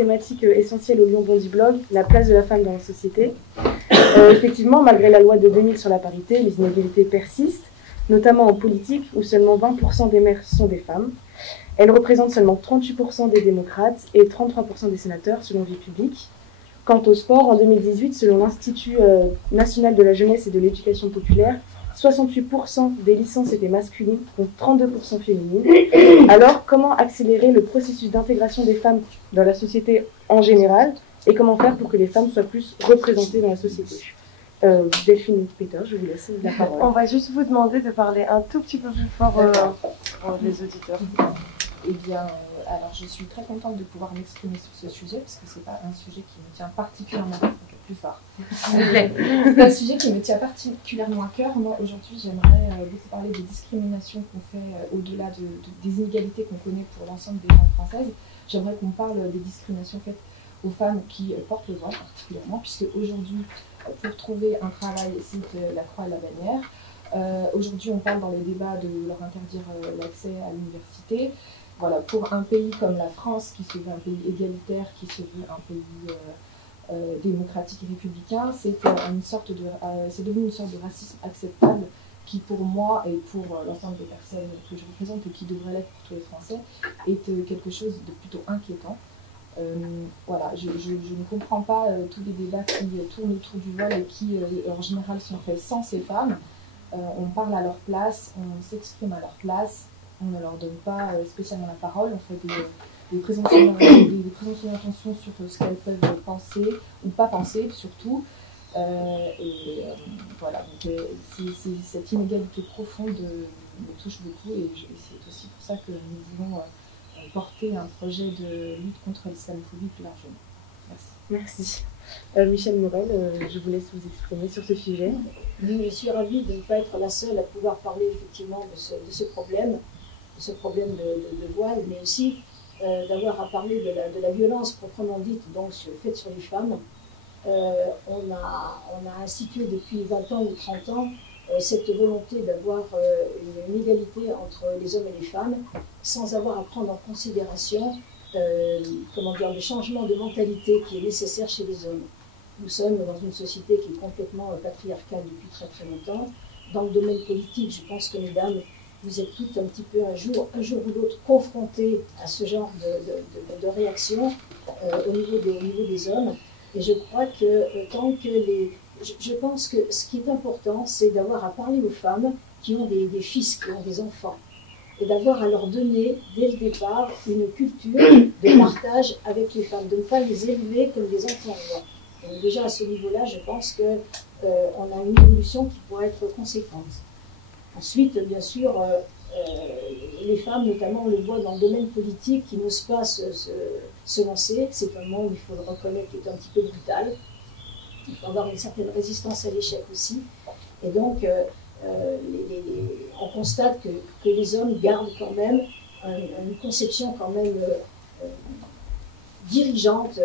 thématique essentielle au Lyon Bondy Blog, la place de la femme dans la société. Effectivement, malgré la loi de 2000 sur la parité, les inégalités persistent, notamment en politique, où seulement 20% des maires sont des femmes. Elles représentent seulement 38% des démocrates et 33% des sénateurs, selon Vie publique. Quant au sport, en 2018, selon l'Institut national de la jeunesse et de l'éducation populaire, 68% des licences étaient masculines, contre 32% féminines. Alors, comment accélérer le processus d'intégration des femmes dans la société en général et comment faire pour que les femmes soient plus représentées dans la société? Delphine Peter, je vous laisse la parole. On va juste vous demander de parler un tout petit peu plus fort pour les auditeurs. Eh bien, alors je suis très contente de pouvoir m'exprimer sur ce sujet, parce que c'est pas un sujet qui me tient particulièrement plus fort. C'est un sujet qui me tient particulièrement à cœur. Moi, aujourd'hui, j'aimerais beaucoup parler des discriminations qu'on fait au-delà des inégalités qu'on connaît pour l'ensemble des femmes françaises. J'aimerais qu'on parle des discriminations faites aux femmes qui portent le voile particulièrement, puisque aujourd'hui, pour trouver un travail, c'est la croix et la bannière. Aujourd'hui, on parle dans le débat de leur interdire l'accès à l'université. Voilà, pour un pays comme la France, qui se veut un pays égalitaire, qui se veut un pays démocratique et républicain, c'est devenu une sorte de racisme acceptable qui, pour moi et pour l'ensemble des personnes que je représente et qui devrait l'être pour tous les Français, est quelque chose de plutôt inquiétant. Voilà, je ne comprends pas tous les débats qui tournent autour du voile et qui, en général, sont faits sans ces femmes. On parle à leur place, on s'exprime à leur place. On ne leur donne pas spécialement la parole, on fait des présomptions d'intention sur ce qu'elles peuvent penser ou pas penser, surtout. Voilà, donc cette inégalité profonde me touche beaucoup et c'est aussi pour ça que nous voulons porter un projet de lutte contre l'islamophobie plus largement. Merci. Merci. Michel Morel, je vous laisse vous exprimer sur ce sujet. Oui, je suis ravie de ne pas être la seule à pouvoir parler effectivement de ce problème de voile, mais aussi d'avoir à parler de la violence proprement dite, donc faite sur les femmes. On a institué depuis 20 ans ou 30 ans cette volonté d'avoir une égalité entre les hommes et les femmes, sans avoir à prendre en considération le changement de mentalité qui est nécessaire chez les hommes. Nous sommes dans une société qui est complètement patriarcale depuis très très longtemps. Dans le domaine politique, je pense que mesdames, vous êtes toutes un petit peu un jour ou l'autre confrontées à ce genre de réaction au niveau des hommes. Et je crois que je pense que ce qui est important, c'est d'avoir à parler aux femmes qui ont des fils, qui ont des enfants, et d'avoir à leur donner, dès le départ, une culture de partage avec les femmes, de ne pas les élever comme des enfants. Donc déjà à ce niveau-là, je pense qu'on a une évolution qui pourrait être conséquente. Ensuite, bien sûr, les femmes, notamment, on le voit dans le domaine politique, qui n'osent pas se lancer. C'est un monde, il faut le reconnaître, qui est un petit peu brutal. Il faut avoir une certaine résistance à l'échec aussi. Et donc, on constate que les hommes gardent quand même une conception quand même dirigeante.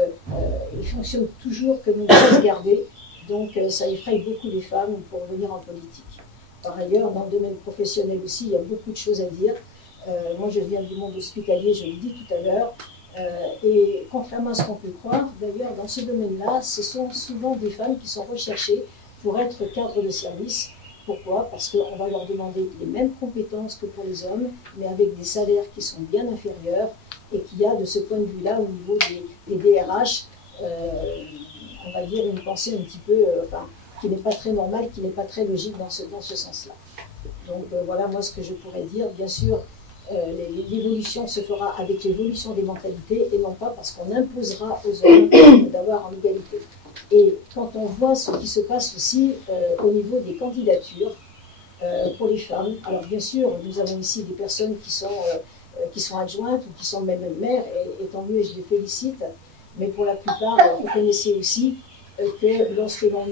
Ils fonctionnent toujours comme ils doivent garder. Donc, ça effraie beaucoup les femmes pour venir en politique. Par ailleurs, dans le domaine professionnel aussi, il y a beaucoup de choses à dire. Moi, je viens du monde hospitalier, je l'ai dit tout à l'heure. Et contrairement à ce qu'on peut croire, d'ailleurs, dans ce domaine-là, ce sont souvent des femmes qui sont recherchées pour être cadres de service. Pourquoi? Parce qu'on va leur demander les mêmes compétences que pour les hommes, mais avec des salaires qui sont bien inférieurs, et qu'il y a de ce point de vue-là, au niveau des DRH, on va dire une pensée un petit peu, qui n'est pas très normale, qui n'est pas très logique dans ce sens-là. Donc voilà, moi, ce que je pourrais dire, bien sûr, l'évolution se fera avec l'évolution des mentalités et non pas parce qu'on imposera aux hommes d'avoir en égalité. Et quand on voit ce qui se passe aussi au niveau des candidatures pour les femmes, alors bien sûr, nous avons ici des personnes qui sont adjointes ou qui sont même maires, et tant mieux, et je les félicite, mais pour la plupart, vous connaissez aussi que lorsque on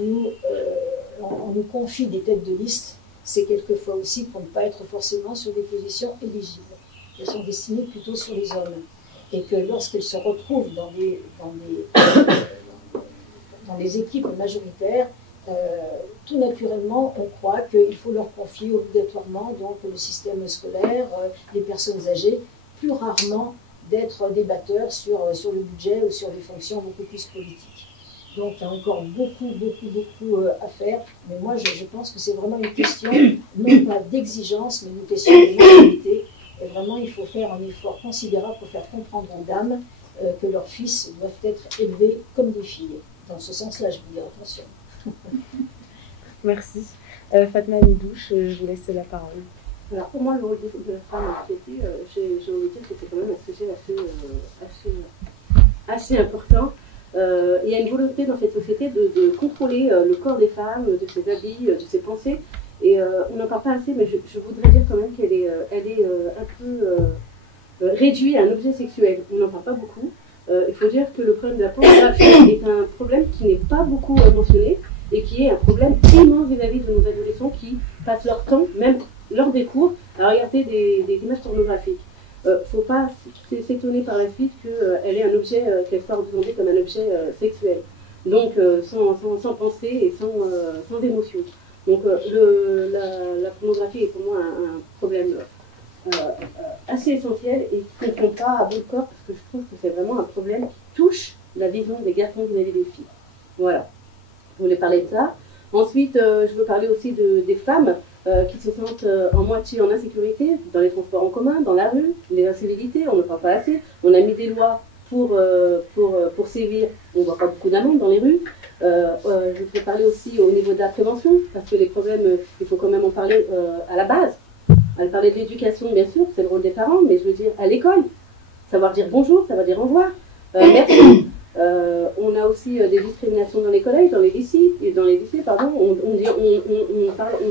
nous confie des têtes de liste, c'est quelquefois aussi pour ne pas être forcément sur des positions éligibles. Elles sont destinées plutôt sur les hommes. Et que lorsqu'elles se retrouvent dans des équipes majoritaires, tout naturellement, on croit qu'il faut leur confier obligatoirement donc, le système scolaire, les personnes âgées, plus rarement d'être débatteurs sur le budget ou sur des fonctions beaucoup plus politiques. Donc il y a encore beaucoup à faire, mais moi je pense que c'est vraiment une question, non pas d'exigence, mais une question de mentalité. Et vraiment, il faut faire un effort considérable pour faire comprendre aux dames que leurs fils doivent être élevés comme des filles. Dans ce sens-là, je vous dis attention. Merci. Fatma Nidouche, je vous laisse la parole. Alors pour moi, le rôle de la femme en société, j'ai envie de dire que c'est quand même un sujet assez important. Il y a une volonté dans cette société de contrôler le corps des femmes, de ses habits, de ses pensées. Et on n'en parle pas assez, mais je voudrais dire quand même qu'elle est un peu réduite à un objet sexuel. On n'en parle pas beaucoup. Il faut dire que le problème de la pornographie est un problème qui n'est pas beaucoup mentionné et qui est un problème immense vis-à-vis de nos adolescents qui passent leur temps, même lors des cours, à regarder des images pornographiques. Il ne faut pas s'étonner par la suite qu'elle est un objet qu'elle soit représentée comme un objet sexuel. Donc sans pensée et sans émotion. Donc la pornographie est pour moi un problème assez essentiel et qui ne comprend pas à bon corps parce que je trouve que c'est vraiment un problème qui touche la vision des garçons vis-à-vis des filles. Voilà, je voulais parler de ça. Ensuite, je veux parler aussi des femmes qui se sentent en moitié en insécurité dans les transports en commun, dans la rue, les incivilités, on ne parle pas assez. On a mis des lois pour sévir, on ne voit pas beaucoup d'amendes dans les rues. Je voudrais parler aussi au niveau de la prévention, parce que les problèmes, il faut quand même en parler à la base. Elle parlait de l'éducation, bien sûr, c'est le rôle des parents, mais je veux dire à l'école, savoir dire bonjour, savoir dire au revoir, merci. On a aussi des discriminations dans les collèges, dans les lycées, on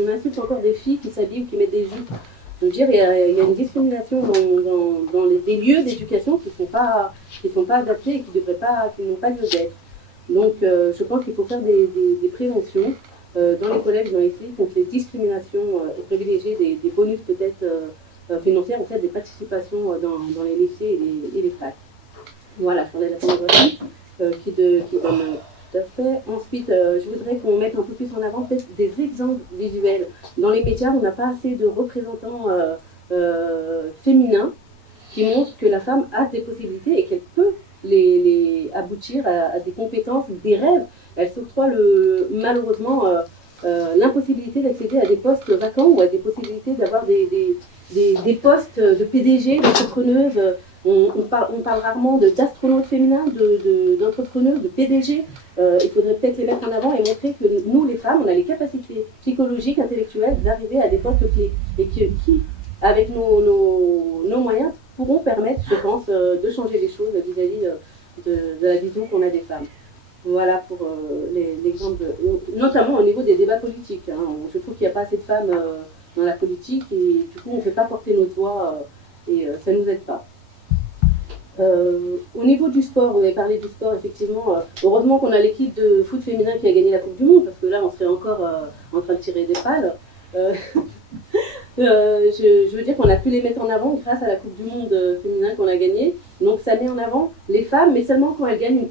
insulte encore des filles qui s'habillent ou qui mettent des jupes. Je veux dire, il y a une discrimination dans des lieux d'éducation qui ne sont pas adaptés et qui n'ont pas lieu d'être. Donc, je pense qu'il faut faire des préventions dans les collèges, dans les lycées, contre les discriminations et privilégier des bonus peut-être financières ou faire des participations dans les lycées et les facs. Voilà, je parlais de la pornographie qui donne tout à fait. Ensuite, je voudrais qu'on mette un peu plus en avant peut-être des exemples visuels. Dans les médias, on n'a pas assez de représentants féminins qui montrent que la femme a des possibilités et qu'elle peut aboutir à des compétences, des rêves. Elle s'octroie malheureusement l'impossibilité d'accéder à des postes vacants ou à des possibilités d'avoir des postes de PDG, d'entrepreneuses. On parle rarement d'astronautes féminins, d'entrepreneurs, de PDG. Il faudrait peut-être les mettre en avant et montrer que nous, les femmes, on a les capacités psychologiques, intellectuelles d'arriver à des postes clés et qui avec nos moyens, pourront permettre, je pense, de changer les choses vis-à-vis de la vision qu'on a des femmes. Voilà pour l'exemple, notamment au niveau des débats politiques. Hein. Je trouve qu'il n'y a pas assez de femmes dans la politique et du coup on ne fait pas porter notre voix et ça ne nous aide pas. Au niveau du sport, vous avez parlé du sport, effectivement, heureusement qu'on a l'équipe de foot féminin qui a gagné la Coupe du Monde, parce que là on serait encore en train de tirer des pales. Je veux dire qu'on a pu les mettre en avant grâce à la Coupe du Monde féminin qu'on a gagnée. Donc ça met en avant les femmes, mais seulement quand elles gagnent une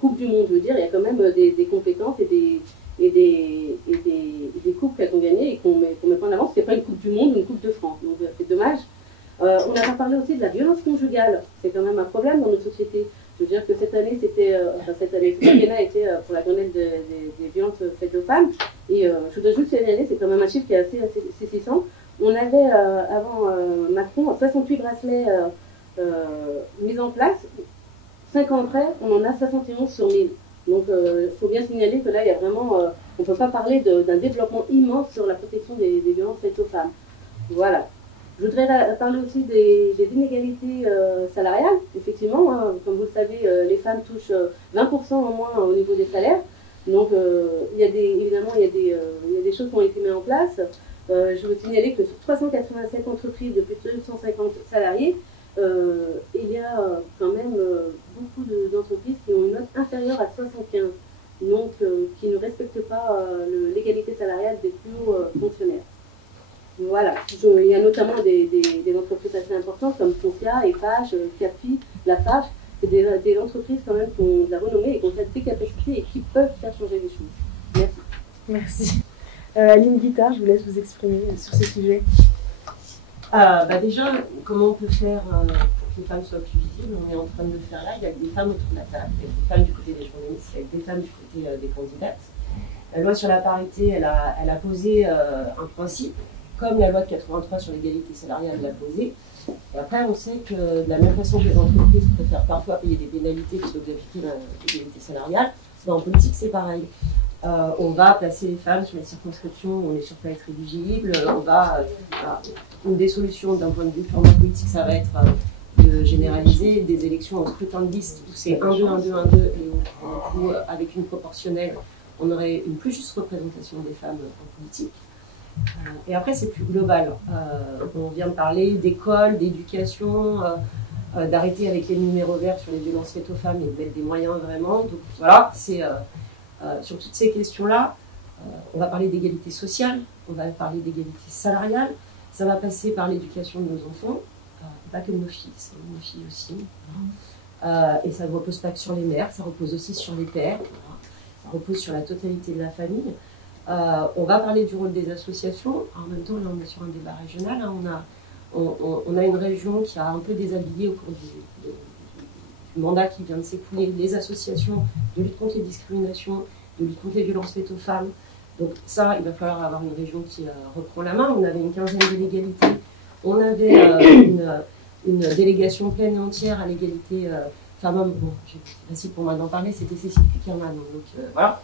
coupe du monde. Je veux dire, il y a quand même des compétences et des coupes qu'elles ont gagnées et qu'on met pas en avant. C'est pas une Coupe du Monde ou une Coupe de France. Donc c'est dommage. On a pas parlé aussi de la violence conjugale. C'est quand même un problème dans notre société. Je veux dire que cette année, ce quinquennat était pour la journée des violences faites aux femmes. Et je voudrais juste signaler, c'est quand même un chiffre qui est assez saisissant. On avait avant Macron 68 bracelets mis en place. 5 ans après, on en a 71 sur 1000. Donc il faut bien signaler que là, il y a vraiment, on ne peut pas parler d'un développement immense sur la protection des violences faites aux femmes. Voilà. Je voudrais parler aussi des inégalités salariales. Effectivement, hein, comme vous le savez, les femmes touchent 20% en moins au niveau des salaires. Donc, évidemment, il y a des choses qui ont été mises en place. Je veux signaler que sur 387 entreprises de plus de 250 salariés, il y a quand même beaucoup d'entreprises qui ont une note inférieure à 75, donc qui ne respectent pas l'égalité salariale des plus hauts fonctionnaires. Voilà, il y a notamment des entreprises assez importantes comme Foncia, EFH, CAPI, Lafarge. C'est des entreprises quand même qui ont de la renommée et qui ont des capacités et qui peuvent faire changer les choses. Merci. Merci. Aline Guittard, je vous laisse vous exprimer sur ce sujet. Déjà, comment on peut faire que les femmes soient plus visibles, on est en train de le faire là. Il y a des femmes autour de la table, il y a des femmes du côté des journalistes, il y a des femmes du côté des candidates. La loi sur la parité, elle a posé un principe, comme la loi de 83 sur l'égalité salariale l'a posé. Et après, on sait que de la même façon que les entreprises préfèrent parfois payer des pénalités plutôt que d'appliquer l'égalité salariale, en politique, c'est pareil. On va placer les femmes sur les circonscriptions où on est sûr pas être éligible. Une des solutions d'un point de vue purement politique, ça va être de généraliser des élections au scrutin de liste où c'est 1-2, 1-2, 1-2 et où, avec une proportionnelle, on aurait une plus juste représentation des femmes en politique. Et après, c'est plus global. On vient de parler d'école, d'éducation, d'arrêter avec les numéros verts sur les violences faites aux femmes et de mettre des moyens vraiment. Donc voilà, c'est sur toutes ces questions-là, on va parler d'égalité sociale, on va parler d'égalité salariale, ça va passer par l'éducation de nos enfants, pas que de nos filles, c'est nos filles aussi. Et ça ne repose pas que sur les mères, ça repose aussi sur les pères, ça repose sur la totalité de la famille. On va parler du rôle des associations. En même temps, là, on est sur un débat régional. Hein. On a une région qui a un peu déshabillé au cours du mandat qui vient de s'écouler les associations de lutte contre les discriminations, de lutte contre les violences faites aux femmes. Donc ça, il va falloir avoir une région qui reprend la main. On avait une quinzaine de l'égalité. On avait une délégation pleine et entière à l'égalité femmes-hommes. Bon, c'est facile pour moi d'en parler, c'était Cécile Cukierman. Donc voilà.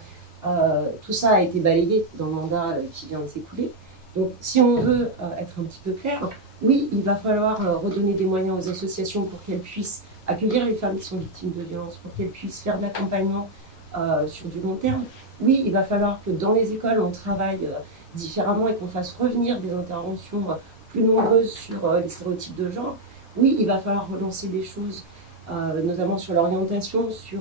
Tout ça a été balayé dans le mandat qui vient de s'écouler. Donc, si on veut être un petit peu clair, oui, il va falloir redonner des moyens aux associations pour qu'elles puissent accueillir les femmes qui sont victimes de violences, pour qu'elles puissent faire de l'accompagnement sur du long terme. Oui, il va falloir que dans les écoles, on travaille différemment et qu'on fasse revenir des interventions plus nombreuses sur les stéréotypes de genre. Oui, il va falloir relancer des choses, notamment sur l'orientation, sur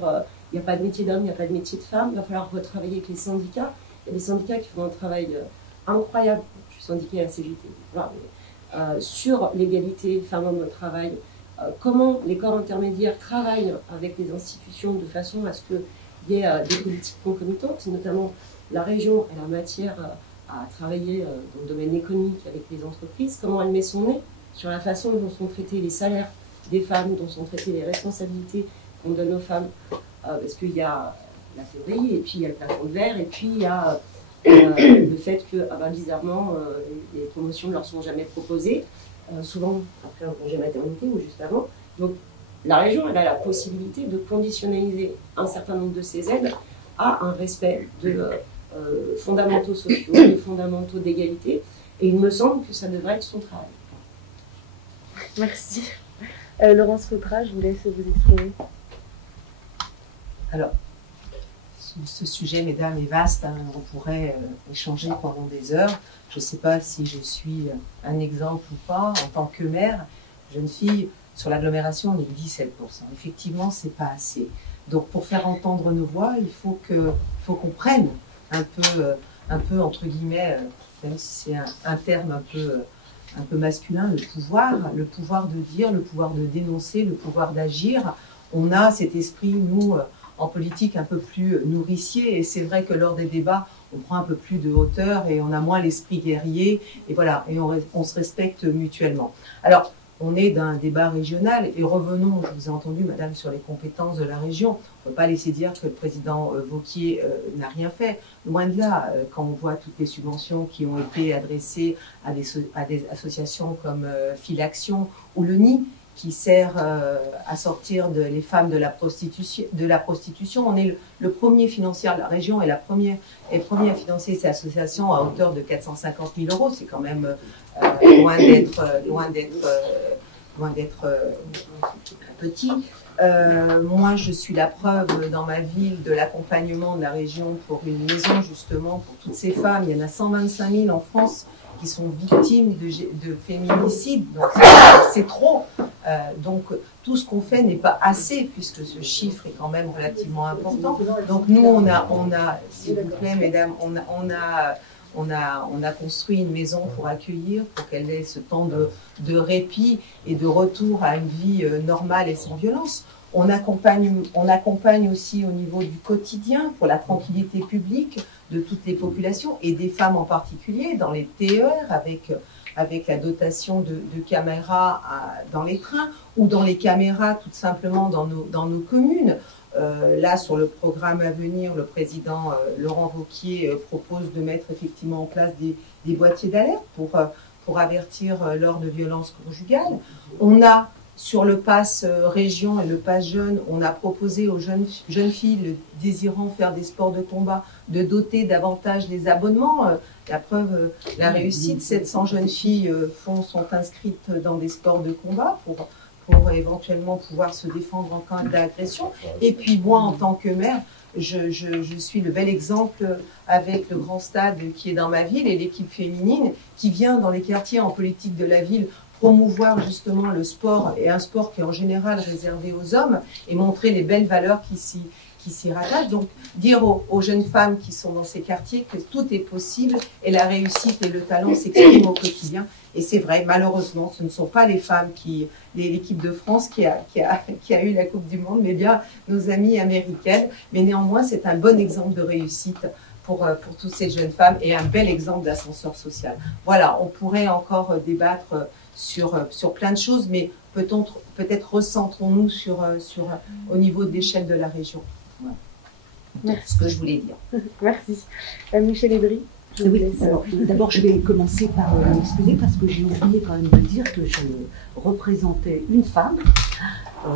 il n'y a pas de métier d'homme, il n'y a pas de métier de femme. Il va falloir retravailler avec les syndicats. Il y a des syndicats qui font un travail incroyable. Je suis syndiquée à la CGT. Voilà. Sur l'égalité femmes-hommes au travail, comment les corps intermédiaires travaillent avec les institutions de façon à ce qu'il y ait des politiques concomitantes, notamment la région a la matière à travailler dans le domaine économique avec les entreprises, comment elle met son nez sur la façon dont sont traités les salaires des femmes, dont sont traitées les responsabilités qu'on donne aux femmes. Parce qu'il y a la théorie, et puis il y a le plafond de verre, et puis il y a le fait que, bizarrement, les promotions ne leur sont jamais proposées, souvent après un congé maternité ou juste avant. Donc la région, elle a la possibilité de conditionnaliser un certain nombre de ces aides à un respect de fondamentaux sociaux, de fondamentaux d'égalité, et il me semble que ça devrait être son travail. Merci. Laurence Fautra, je vous laisse vous exprimer. Alors, ce sujet, mesdames, est vaste. Hein, on pourrait échanger pendant des heures. Je ne sais pas si je suis un exemple ou pas. En tant que mère, jeune fille, sur l'agglomération, on est 17%. Effectivement, ce n'est pas assez. Donc, pour faire entendre nos voix, il faut qu'on prenne un peu, entre guillemets, même si c'est un terme un peu masculin, le pouvoir de dire, le pouvoir de dénoncer, le pouvoir d'agir. On a cet esprit, nous, en politique, un peu plus nourricier, et c'est vrai que lors des débats, on prend un peu plus de hauteur et on a moins l'esprit guerrier, et voilà, et on se respecte mutuellement. Alors, on est dans un débat régional, et revenons, je vous ai entendu, madame, sur les compétences de la région. On ne peut pas laisser dire que le président Wauquiez n'a rien fait. Loin de là, quand on voit toutes les subventions qui ont été adressées à des associations comme Filaction ou le NI, qui sert à sortir les femmes de la prostitution. On est le premier financier, la région est la première à financer ces associations à hauteur de 450 000 €. C'est quand même loin d'être petit. Moi, je suis la preuve dans ma ville de l'accompagnement de la région pour une maison justement pour toutes ces femmes. Il y en a 125 000 en France qui sont victimes de féminicide, donc c'est trop. Donc tout ce qu'on fait n'est pas assez, puisque ce chiffre est quand même relativement important. Donc nous, on a s'il vous plaît, mesdames, on a construit une maison pour accueillir, pour qu'elle ait ce temps de répit et de retour à une vie normale et sans violence. On accompagne aussi au niveau du quotidien pour la tranquillité publique de toutes les populations et des femmes en particulier dans les TER avec la dotation de caméras dans les trains. ou dans les caméras, tout simplement dans nos communes. Là, sur le programme à venir, le président Laurent Wauquiez propose de mettre effectivement en place des boîtiers d'alerte pour avertir lors de violences conjugales. On a, sur le pass région et le pass jeune, on a proposé aux jeunes filles désirant faire des sports de combat de doter davantage des abonnements. La preuve, la réussite, 700 jeunes filles sont inscrites dans des sports de combat pour éventuellement pouvoir se défendre en cas d'agression. Et puis moi, en tant que maire, je suis le bel exemple avec le grand stade qui est dans ma ville et l'équipe féminine qui vient dans les quartiers en politique de la ville promouvoir justement le sport, et un sport qui est en général réservé aux hommes, et montrer les belles valeurs qui s'y rattachent. Donc dire aux jeunes femmes qui sont dans ces quartiers que tout est possible et la réussite et le talent s'expriment au quotidien. Et c'est vrai, malheureusement, ce ne sont pas les femmes l'équipe de France qui a eu la Coupe du Monde, mais bien nos amies américaines. Mais néanmoins, c'est un bon exemple de réussite pour toutes ces jeunes femmes et un bel exemple d'ascenseur social. Voilà, on pourrait encore débattre sur plein de choses, mais peut-être recentrons-nous au niveau de l'échelle de la région. Voilà. Merci. Ce que je voulais dire. Merci. Michel Edry. Oui, alors d'abord je vais commencer par m'excuser parce que j'ai oublié quand même de dire que je représentais une femme,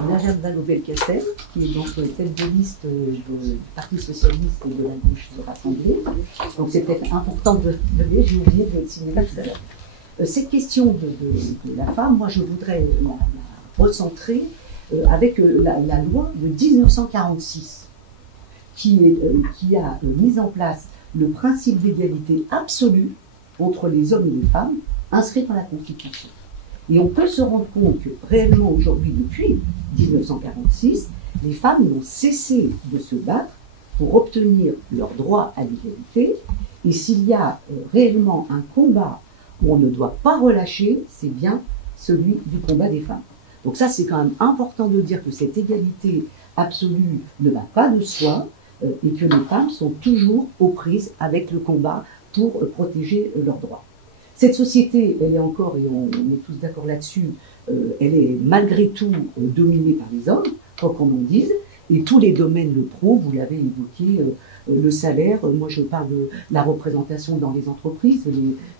Myriam Vallaud-Belkacem, qui est donc tête de liste du Parti Socialiste et de la gauche rassemblée. Donc c'est peut-être important de le dire, j'ai oublié de le signaler tout à l'heure. Cette question de la femme, moi je voudrais la recentrer avec la loi de 1946 qui a mis en place le principe d'égalité absolue entre les hommes et les femmes inscrit dans la Constitution. Et on peut se rendre compte que réellement aujourd'hui, depuis 1946, les femmes n'ont cessé de se battre pour obtenir leur droit à l'égalité. Et s'il y a réellement un combat où on ne doit pas relâcher, c'est bien celui du combat des femmes. Donc ça, c'est quand même important de dire que cette égalité absolue ne va pas de soi, et que les femmes sont toujours aux prises avec le combat pour protéger leurs droits. Cette société, elle est encore, et on est tous d'accord là-dessus, elle est malgré tout dominée par les hommes, quoi qu'on en dise, et tous les domaines le prouvent, vous l'avez évoqué, le salaire, moi je parle de la représentation dans les entreprises,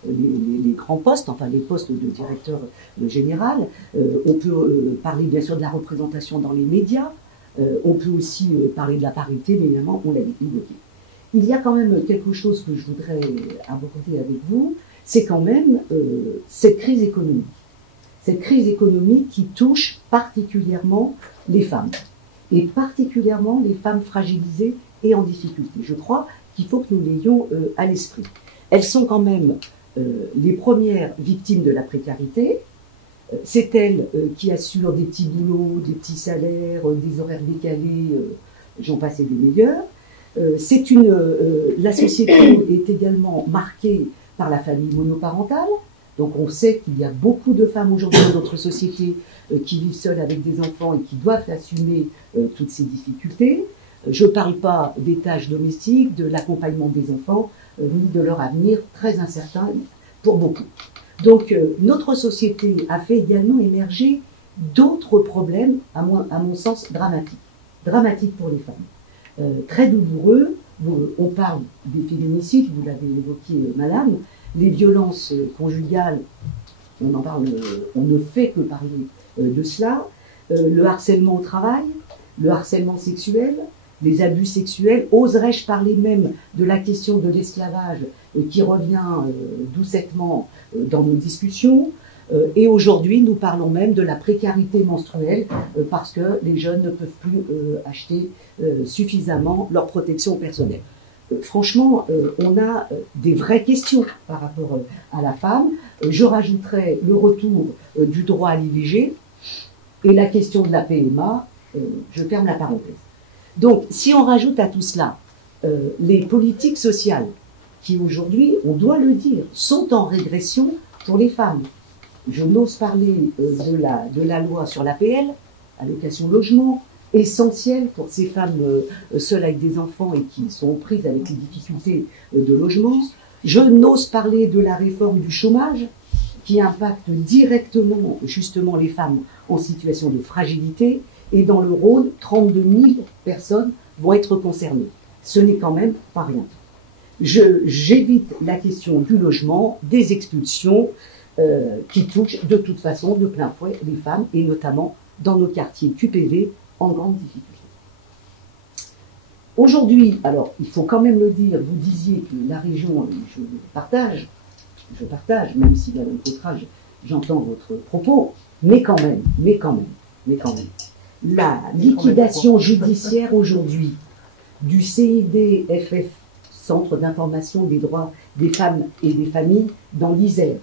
les grands postes, enfin les postes de directeur général, on peut parler bien sûr de la représentation dans les médias, on peut aussi parler de la parité, mais évidemment, on l'a évoqué. Il y a quand même quelque chose que je voudrais aborder avec vous, c'est quand même cette crise économique. Cette crise économique qui touche particulièrement les femmes, et particulièrement les femmes fragilisées et en difficulté. Je crois qu'il faut que nous l'ayons à l'esprit. Elles sont quand même les premières victimes de la précarité. C'est elles qui assurent des petits boulots, des petits salaires, des horaires décalés, j'en passe et des meilleurs. La société est également marquée par la famille monoparentale. Donc on sait qu'il y a beaucoup de femmes aujourd'hui dans notre société qui vivent seules avec des enfants et qui doivent assumer toutes ces difficultés. Je ne parle pas des tâches domestiques, de l'accompagnement des enfants, ni de leur avenir très incertain pour beaucoup. Donc notre société a fait également émerger d'autres problèmes, à mon sens, dramatiques pour les femmes. Très douloureux, on parle des féminicides, vous l'avez évoqué madame, les violences conjugales, on en parle, on ne fait que parler de cela, le harcèlement au travail, le harcèlement sexuel, les abus sexuels, oserais-je parler même de la question de l'esclavage qui revient doucettement dans nos discussions, et aujourd'hui nous parlons même de la précarité menstruelle parce que les jeunes ne peuvent plus acheter suffisamment leur protection personnelle. Franchement, on a des vraies questions par rapport à la femme. Je rajouterais le retour du droit à l'IVG et la question de la PMA, je ferme la parenthèse. Donc, si on rajoute à tout cela les politiques sociales qui aujourd'hui, on doit le dire, sont en régression pour les femmes. Je n'ose parler de la loi sur l'APL, allocation logement, essentielle pour ces femmes seules avec des enfants et qui sont prises avec les difficultés de logement. Je n'ose parler de la réforme du chômage, qui impactent directement justement les femmes en situation de fragilité. Et dans le Rhône, 32 000 personnes vont être concernées. Ce n'est quand même pas rien. J'évite la question du logement, des expulsions qui touchent de toute façon de plein fouet les femmes, et notamment dans nos quartiers QPV en grande difficulté. Aujourd'hui, alors il faut quand même le dire, vous disiez que la région, je partage, même si Madame Cottrage, j'entends votre propos, mais quand même, la liquidation judiciaire aujourd'hui du CIDFF, Centre d'information des droits des femmes et des familles, dans l'Isère,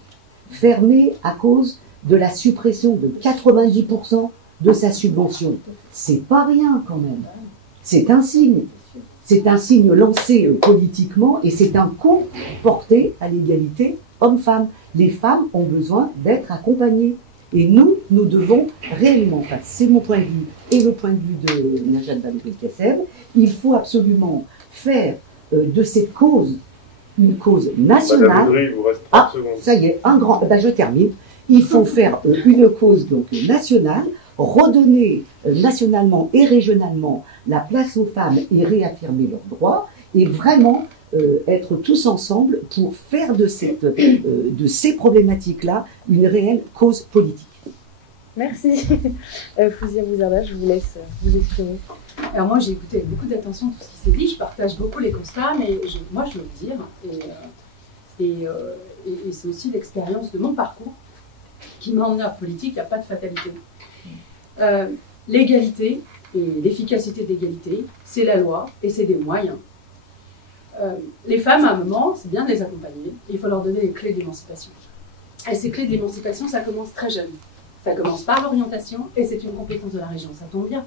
fermé à cause de la suppression de 90% de sa subvention. C'est pas rien quand même. C'est un signe. C'est un signe lancé politiquement, et c'est un coup porté à l'égalité homme-femme. Les femmes ont besoin d'être accompagnées. Et nous devons réellement, enfin, c'est mon point de vue et le point de vue de Najat Vallaud-Belkacem, il faut absolument faire de cette cause une cause nationale. Madame Audrey, il vous reste 30 secondes. Ça y est, je termine. Il faut faire une cause donc nationale, redonner nationalement et régionalement la place aux femmes et réaffirmer leurs droits, et vraiment être tous ensemble pour faire de ces problématiques-là une réelle cause politique. Merci. Fouzia Bouzerda, je vous laisse vous exprimer. Alors moi j'ai écouté avec beaucoup d'attention tout ce qui s'est dit, je partage beaucoup les constats, mais moi je veux le dire, et c'est aussi l'expérience de mon parcours qui m'a emmené en politique. Il n'y a pas de fatalité. L'égalité et l'efficacité de l'égalité, c'est la loi et c'est des moyens. Les femmes, à un moment, c'est bien de les accompagner, il faut leur donner les clés d'émancipation. Et ces clés d'émancipation, ça commence très jeune. Ça commence par l'orientation, et c'est une compétence de la région, ça tombe bien.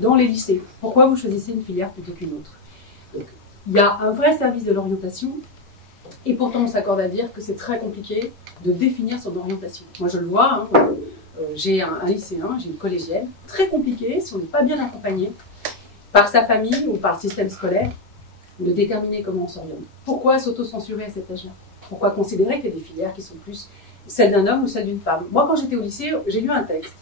Dans les lycées, pourquoi vous choisissez une filière plutôt qu'une autre? Donc, il y a un vrai service de l'orientation, et pourtant on s'accorde à dire que c'est très compliqué de définir son orientation. Moi je le vois, hein, j'ai un lycéen, j'ai une collégienne, très compliqué si on n'est pas bien accompagné par sa famille ou par le système scolaire, de déterminer comment on s'oriente. Pourquoi s'auto-censurer à cet âge-là? Pourquoi considérer qu'il y a des filières qui sont plus celles d'un homme ou celles d'une femme? Moi, quand j'étais au lycée, j'ai lu un texte,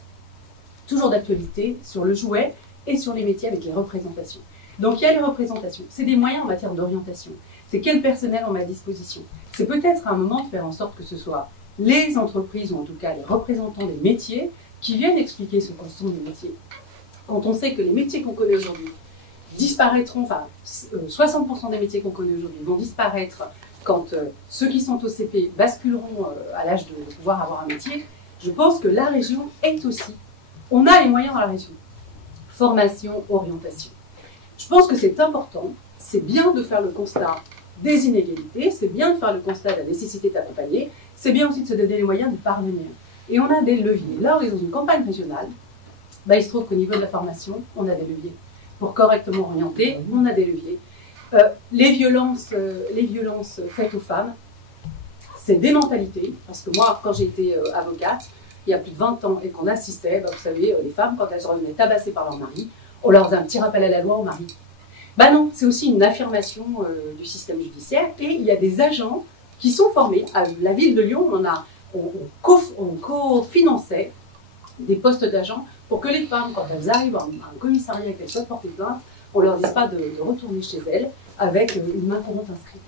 toujours d'actualité, sur le jouet et sur les métiers avec les représentations. Donc il y a les représentations, c'est des moyens en matière d'orientation. C'est quel personnel on met à disposition. C'est peut-être à un moment de faire en sorte que ce soit les entreprises, ou en tout cas les représentants des métiers, qui viennent expliquer ce qu'en sont les métiers. Quand on sait que les métiers qu'on connaît aujourd'hui disparaîtront, enfin 60% des métiers qu'on connaît aujourd'hui vont disparaître quand ceux qui sont au CP basculeront à l'âge de pouvoir avoir un métier, je pense que la région est aussi, on a les moyens dans la région. Formation, orientation. Je pense que c'est important, c'est bien de faire le constat des inégalités, c'est bien de faire le constat de la nécessité d'accompagner, c'est bien aussi de se donner les moyens de parvenir. Et on a des leviers. Là, on est dans une campagne régionale, il se trouve qu'au niveau de la formation, on a des leviers. Pour correctement orienter, on a des leviers. Les violences faites aux femmes, c'est des mentalités. Parce que moi, quand j'ai été avocate, il y a plus de 20 ans, et qu'on assistait, vous savez, les femmes, quand elles revenaient tabassées par leur mari, on leur faisait un petit rappel à la loi au mari. Non, c'est aussi une affirmation du système judiciaire. Et il y a des agents qui sont formés. À la ville de Lyon, on co-finançait des postes d'agents pour que les femmes, quand elles arrivent à un commissariat et qu'elles soient portées plainte, on ne leur dise pas de retourner chez elles avec une main courante inscrite.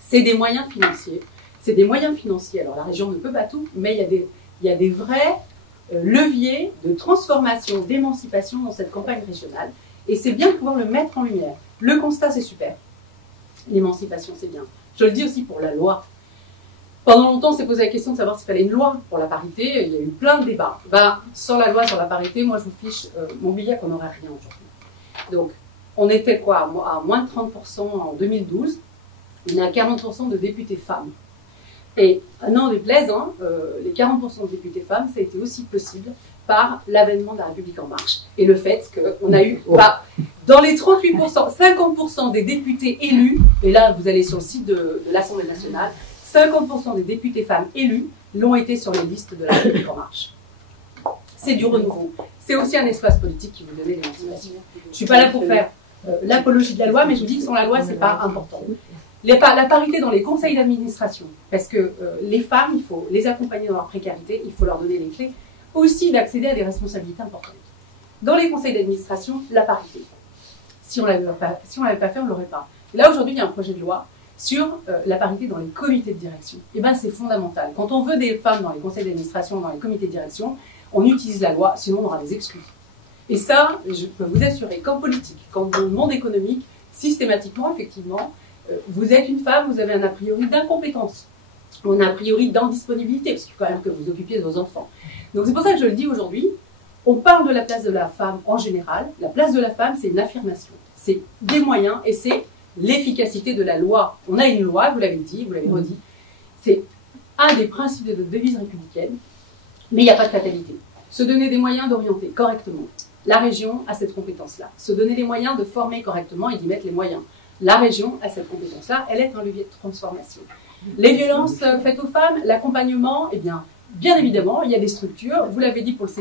C'est des moyens financiers. C'est des moyens financiers. Alors la région ne peut pas tout, mais il y a des vrais leviers de transformation, d'émancipation dans cette campagne régionale. Et c'est bien de pouvoir le mettre en lumière. Le constat, c'est super. L'émancipation, c'est bien. Je le dis aussi pour la loi. Pendant longtemps, on s'est posé la question de savoir s'il fallait une loi pour la parité. Il y a eu plein de débats. Sans la loi sur la parité, moi, je vous fiche mon billet qu'on n'aurait rien aujourd'hui. Donc, on était quoi, à moins de 30% en 2012. On est à 40% de députés femmes. Et non, déplaise, les 40% de députés femmes, ça a été aussi possible par l'avènement de la République en marche. Et le fait qu'on a eu, dans les 38%, 50% des députés élus, et là vous allez sur le site de l'Assemblée nationale, 50% des députés femmes élus l'ont été sur les listes de la République en marche. C'est du renouveau. C'est aussi un espace politique qui vous donne l'émancipation. Je ne suis pas là pour faire l'apologie de la loi, mais je vous dis que sans la loi, ce n'est pas important. La parité dans les conseils d'administration, parce que les femmes, il faut les accompagner dans leur précarité, il faut leur donner les clés aussi d'accéder à des responsabilités importantes. Dans les conseils d'administration, la parité. Si on ne l'avait pas fait, on ne l'aurait pas. Et là, aujourd'hui, il y a un projet de loi sur la parité dans les comités de direction. Et bien, c'est fondamental. Quand on veut des femmes dans les conseils d'administration, dans les comités de direction, on utilise la loi, sinon on aura des exclus. Et ça, je peux vous assurer qu'en politique, dans le monde économique, systématiquement, effectivement, vous êtes une femme, vous avez un a priori d'incompétence, ou un a priori d'indisponibilité, parce qu'il faut quand même que vous occupiez de vos enfants. Donc c'est pour ça que je le dis aujourd'hui, on parle de la place de la femme en général. La place de la femme, c'est une affirmation, c'est des moyens et c'est l'efficacité de la loi. On a une loi, vous l'avez dit, vous l'avez redit, c'est un des principes de notre devise républicaine, mais il n'y a pas de fatalité. Se donner des moyens d'orienter correctement. La région a cette compétence-là. Se donner les moyens de former correctement et d'y mettre les moyens. La région a cette compétence-là, elle est un levier de transformation. Les violences faites aux femmes, l'accompagnement, eh bien évidemment, il y a des structures, vous l'avez dit pour le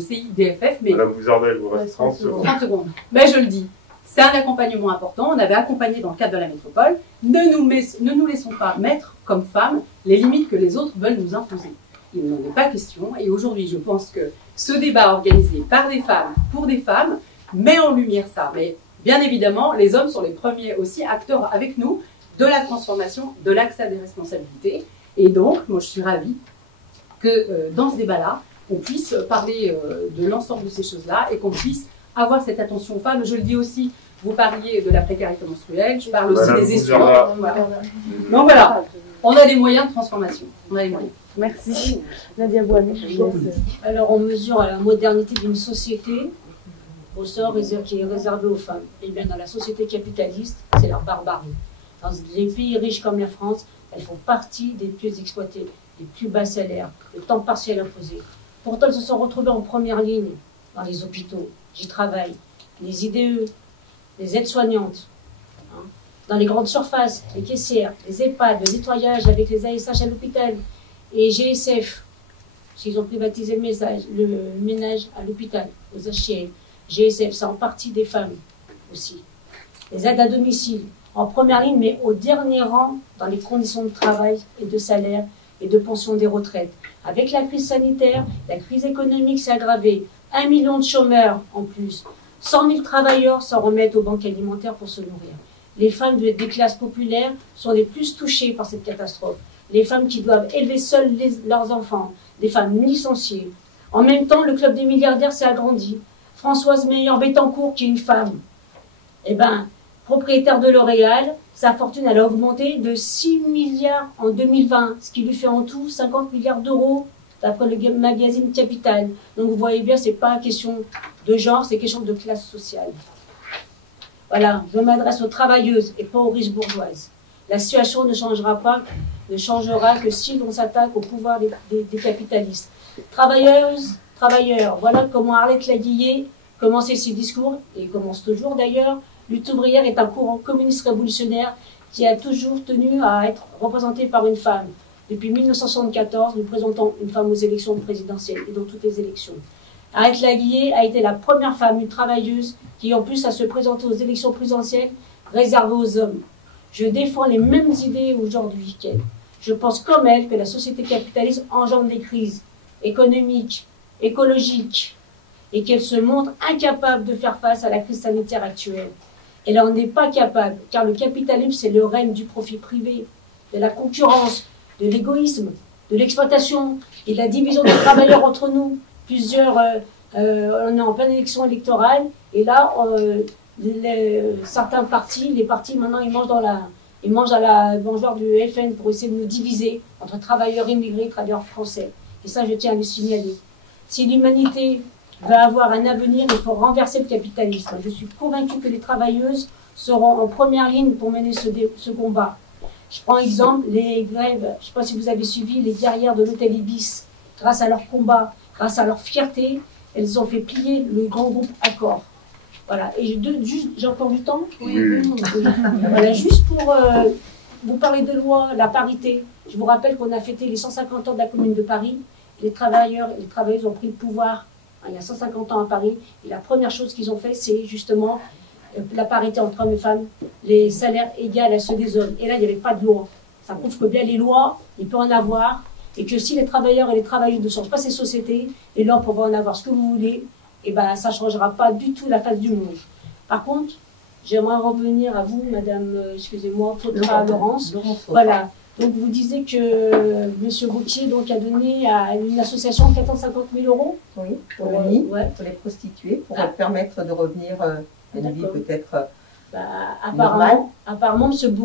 CIDFF, mais... Madame Bouzardel, il vous reste 30 secondes. 30 secondes. Mais je le dis, c'est un accompagnement important, on avait accompagné dans le cadre de la métropole, ne nous laissons pas mettre, comme femmes, les limites que les autres veulent nous imposer. Il n'en est pas question, et aujourd'hui, je pense que ce débat organisé par des femmes, pour des femmes, met en lumière ça. Mais bien évidemment, les hommes sont les premiers aussi acteurs avec nous de la transformation, de l'accès à des responsabilités. Et donc, moi je suis ravie que dans ce débat-là, on puisse parler de l'ensemble de ces choses-là et qu'on puisse avoir cette attention aux femmes. Je le dis aussi, vous parliez de la précarité menstruelle, je parle aussi des espoirs. Voilà. Donc voilà, on a des moyens de transformation. On a des moyens. Merci. Nadia Bouhami, je vous laisse. Alors, on mesure la modernité d'une société au sort qui est réservé aux femmes. Et bien, dans la société capitaliste, c'est leur barbarie. Dans les pays riches comme la France, elles font partie des plus exploités, des plus bas salaires, le temps partiel imposé. Pourtant, elles se sont retrouvées en première ligne dans les hôpitaux. J'y travaille. Les IDE, les aides-soignantes, hein, dans les grandes surfaces, les caissières, les EHPAD, le nettoyage avec les ASH à l'hôpital, et GSF, s'ils ont privatisé le ménage à l'hôpital, aux HCL, GSF, c'est en partie des femmes aussi. Les aides à domicile, en première ligne, mais au dernier rang dans les conditions de travail et de salaire et de pension des retraites. Avec la crise sanitaire, la crise économique s'est aggravée. 1 million de chômeurs en plus. 100 000 travailleurs s'en remettent aux banques alimentaires pour se nourrir. Les femmes des classes populaires sont les plus touchées par cette catastrophe. Les femmes qui doivent élever seules leurs enfants, des femmes licenciées. En même temps, le club des milliardaires s'est agrandi. Françoise Meyer-Bettencourt, qui est une femme, propriétaire de L'Oréal, sa fortune elle a augmenté de 6 milliards en 2020, ce qui lui fait en tout 50 milliards d'euros, d'après le magazine Capital. Donc vous voyez bien, c'est pas question de genre, c'est question de classe sociale. Voilà, je m'adresse aux travailleuses et pas aux riches bourgeoises. La situation ne changera que si l'on s'attaque au pouvoir des capitalistes. Travailleuses, travailleurs, voilà comment Arlette Laguillet commençait ses discours, et commence toujours d'ailleurs. Lutte ouvrière est un courant communiste révolutionnaire qui a toujours tenu à être représenté par une femme. Depuis 1974, nous présentons une femme aux élections présidentielles et dans toutes les élections. Arlette Laguillet a été la première femme, une travailleuse, qui en plus à se présenter aux élections présidentielles réservées aux hommes. Je défends les mêmes idées aujourd'hui qu'elle. Je pense comme elle que la société capitaliste engendre des crises économiques, écologiques, et qu'elle se montre incapable de faire face à la crise sanitaire actuelle. Elle n'en est pas capable, car le capitalisme, c'est le règne du profit privé, de la concurrence, de l'égoïsme, de l'exploitation et de la division des travailleurs entre nous. On est en pleine élection électorale, et là, certains partis, les partis maintenant, ils mangent à la mangeoire du FN pour essayer de nous diviser entre travailleurs immigrés et travailleurs français. Et ça, je tiens à le signaler. Si l'humanité va avoir un avenir, il faut renverser le capitalisme. Je suis convaincue que les travailleuses seront en première ligne pour mener ce combat. Je prends exemple les grèves, je ne sais pas si vous avez suivi, les guerrières de l'hôtel Ibis. Grâce à leur combat, grâce à leur fierté, elles ont fait plier le grand groupe Accor. Voilà. Et j'ai encore du temps ? Oui. Voilà, juste pour vous parler de loi, la parité. Je vous rappelle qu'on a fêté les 150 ans de la Commune de Paris. Les travailleurs et les travailleuses ont pris le pouvoir il y a 150 ans à Paris. Et la première chose qu'ils ont fait, c'est justement la parité entre hommes et femmes, les salaires égaux à ceux des hommes. Et là, il n'y avait pas de loi. Ça prouve que bien les lois, il peut en avoir, et que si les travailleurs et les travailleuses ne changent pas ces sociétés, et là, on pourra en avoir ce que vous voulez, et ben ça ne changera pas du tout la face du monde. Par contre, j'aimerais revenir à vous, madame, excusez-moi, Laurence. Voilà. Donc, vous disiez que M. Gauthier donc, a donné à une association 450 000 €. Oui, pour les prostituées, pour leur permettre de revenir à une vie peut-être apparemment, M.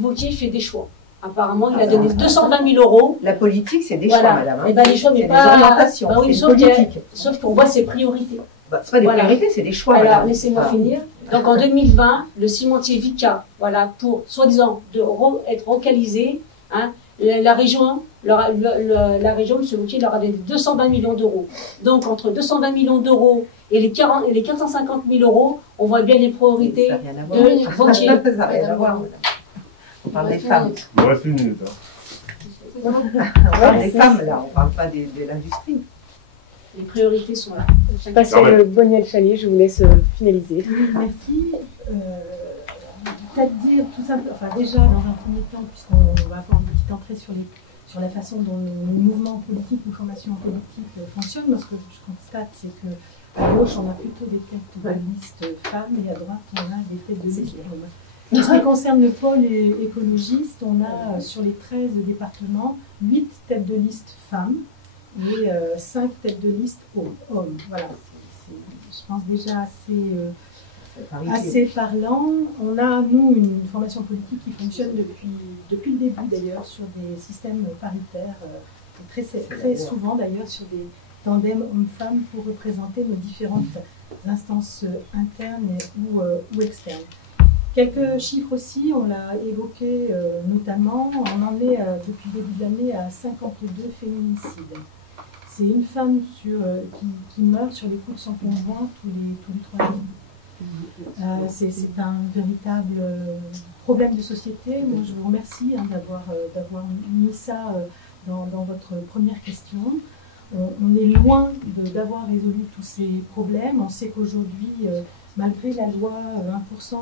Gauthier fait des choix. Apparemment, il a donné 220 000 €. La politique, c'est des choix, madame. Et ben, les choix, mais pas... des orientations, oui, sauf qu'on voit ses priorités. C'est pas des priorités, c'est des choix, alors, madame. laissez-moi finir. Donc, en 2020, le cimentier Vica, voilà, pour, soi-disant, être localisé, hein, la région, M. Gauthier leur a donné 220 millions d'euros. Donc, entre 220 millions d'euros et les 450 000 €, on voit bien les priorités de Gauthier. Ça n'a rien à voir, madame. On parle des femmes. Il reste une minute. On parle des femmes, là, on ne parle pas de l'industrie. Les priorités sont là. Pascal Boniel-Chalier, je vous laisse finaliser. Merci. Peut-être dire tout simplement, enfin déjà dans un premier temps, puisqu'on va faire une petite entrée sur la façon dont le mouvement politique ou formation politique fonctionne, moi ce que je constate, c'est qu'à gauche on a plutôt des têtes de liste femmes et à droite on a des têtes de liste hommes. En ce qui concerne le pôle écologiste, on a sur les 13 départements 8 têtes de liste femmes et 5 têtes de liste hommes. Voilà, je pense déjà assez parlant. On a, nous, une formation politique qui fonctionne depuis le début d'ailleurs sur des systèmes paritaires, très souvent d'ailleurs sur des tandems hommes-femmes pour représenter nos différentes instances internes ou externes. Quelques chiffres aussi, on l'a évoqué notamment, on en est depuis le début de l'année à 52 féminicides. C'est une femme qui meurt sur les coups de son conjoint tous les 3 jours. C'est un véritable problème de société. Moi, je vous remercie d'avoir mis ça dans votre première question. On est loin d'avoir résolu tous ces problèmes. On sait qu'aujourd'hui, malgré la loi, 1%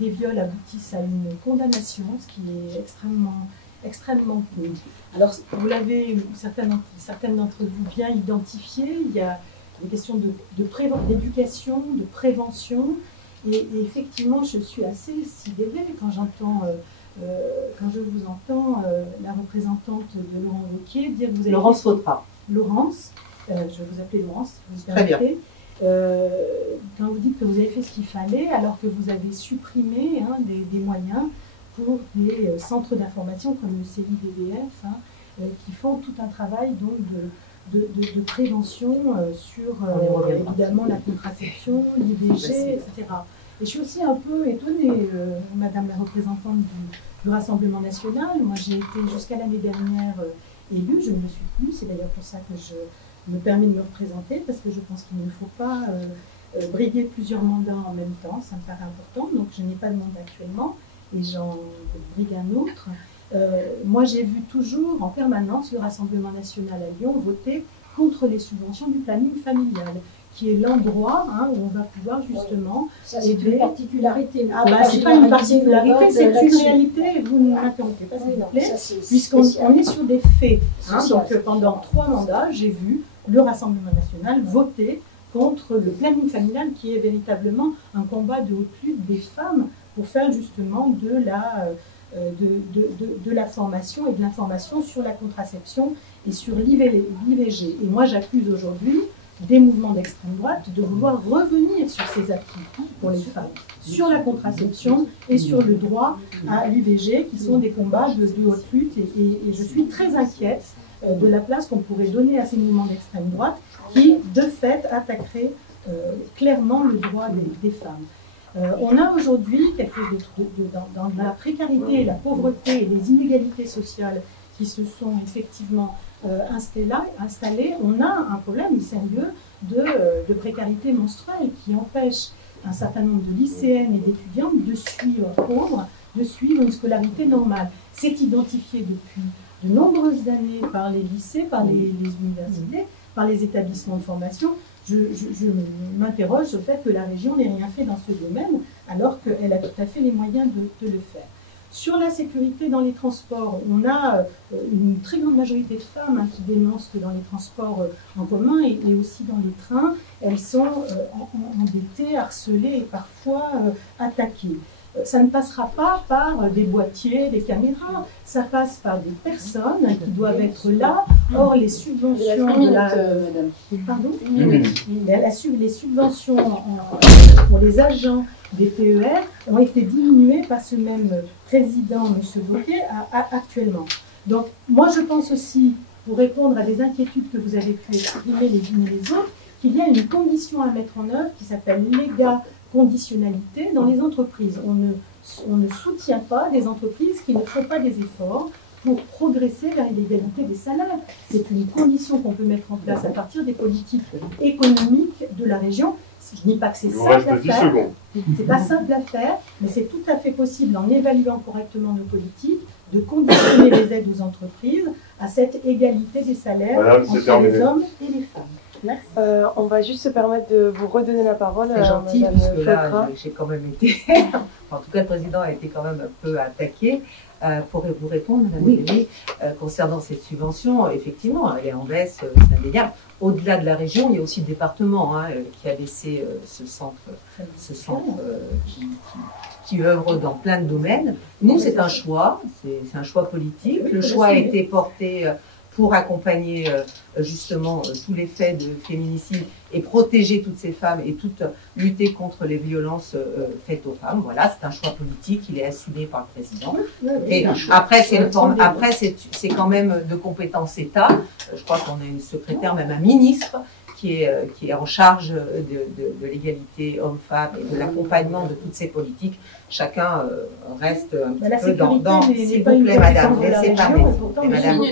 des viols aboutissent à une condamnation, ce qui est extrêmement peu. Alors, vous l'avez, certaines d'entre vous, bien identifié. Il y a des questions d'éducation, de prévention. Et effectivement, je suis assez sidérée quand je vous entends, la représentante de Laurent Wauquiez dire que vous avez... Laurence Vautrat. Laurence, je vais vous appeler Laurence, si vous Très permettez. bien. Quand vous dites que vous avez fait ce qu'il fallait, alors que vous avez supprimé des moyens pour des centres d'information comme le CIDVF, qui font tout un travail donc, de prévention sur évidemment la contraception, l'IVG, etc. Et je suis aussi un peu étonnée, Madame la représentante du Rassemblement national. Moi, j'ai été jusqu'à l'année dernière élue, je ne le suis plus, c'est d'ailleurs pour ça que je me permets de me représenter, parce que je pense qu'il ne faut pas briguer plusieurs mandats en même temps, ça me paraît important, donc je n'ai pas de mandat actuellement, et j'en brigue un autre. Moi, j'ai vu toujours en permanence le Rassemblement national à Lyon voter contre les subventions du planning familial, qui est l'endroit où on va pouvoir justement... Ça, c'est une particularité. Ah bah, c'est pas une particularité, c'est une réalité, vous ne m'interrompez pas, s'il vous plaît, puisqu'on est sur des faits. Donc, pendant 3 mandats, j'ai vu le Rassemblement national voter contre le planning familial, qui est véritablement un combat de haute lutte des femmes pour faire justement de la formation et de l'information sur la contraception et sur l'IVG. Et moi, j'accuse aujourd'hui des mouvements d'extrême droite de vouloir revenir sur ces acquis pour les femmes, sur la contraception et sur le droit à l'IVG, qui sont des combats de haute lutte. Et je suis très inquiète de la place qu'on pourrait donner à ces mouvements d'extrême droite qui, de fait, attaqueraient clairement le droit des femmes. On a aujourd'hui quelque chose dans la précarité, la pauvreté et les inégalités sociales qui se sont effectivement installées. On a un problème sérieux de précarité menstruelle qui empêche un certain nombre de lycéennes et d'étudiantes de suivre une scolarité normale. C'est identifié depuis de nombreuses années par les lycées, par les universités, par les établissements de formation. je m'interroge sur le fait que la région n'ait rien fait dans ce domaine, alors qu'elle a tout à fait les moyens de le faire. Sur la sécurité dans les transports, on a une très grande majorité de femmes qui dénoncent que dans les transports en commun et aussi dans les trains, elles sont embêtées, harcelées et parfois attaquées. Ça ne passera pas par des boîtiers, des caméras, ça passe par des personnes qui doivent être là. Or, les subventions les subventions pour les agents des TER ont été diminuées par ce même président, M. Wauquiez, actuellement. Donc, moi, je pense aussi, pour répondre à des inquiétudes que vous avez pu exprimer les unes et les autres, qu'il y a une condition à mettre en œuvre qui s'appelle l'égaconditionnalité dans les entreprises. On ne soutient pas des entreprises qui ne font pas des efforts pour progresser vers l'égalité des salaires. C'est une condition qu'on peut mettre en place à partir des politiques économiques de la région. Je ne dis pas que c'est simple à faire, c'est pas simple à faire, mais c'est tout à fait possible en évaluant correctement nos politiques de conditionner les aides aux entreprises à cette égalité des salaires entre les hommes et les femmes. Merci. On va juste se permettre de vous redonner la parole. C'est gentil, puisque là, j'ai quand même été... en tout cas, le président a été quand même un peu attaqué. Pour vous répondre, Madame Lévy, concernant cette subvention, effectivement, elle est en baisse, c'est indéniable. Au-delà de la région, il y a aussi le département qui a laissé ce centre qui œuvre dans plein de domaines. Nous, c'est un choix politique. Le choix a été porté pour accompagner justement tous les faits de féminicide et protéger toutes ces femmes et lutter contre les violences faites aux femmes. Voilà, c'est un choix politique, il est assumé par le président. Et après, c'est quand même de compétence État. Je crois qu'on a une secrétaire, même un ministre, qui est en charge de l'égalité homme-femme et de l'accompagnement de toutes ces politiques. Chacun reste un petit peu dans s'il vous plaît, madame, laissez parler. Madame,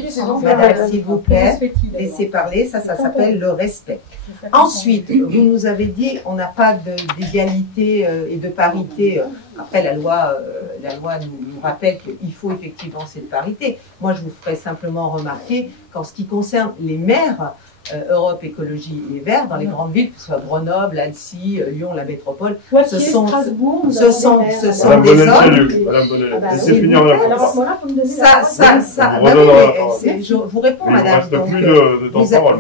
s'il vous plaît, laissez parler, ça s'appelle le respect. Ensuite, vous nous avez dit, on n'a pas d'égalité et de parité. Après, la loi nous rappelle qu'il faut effectivement cette parité. Moi, je vous ferai simplement remarquer qu'en ce qui concerne les maires, Europe Écologie et Verts, dans les grandes villes, que ce soit Grenoble, Annecy, Lyon, la métropole, ce sont des hommes. Madame Bonnet, laissez finir la je vous réponds, madame.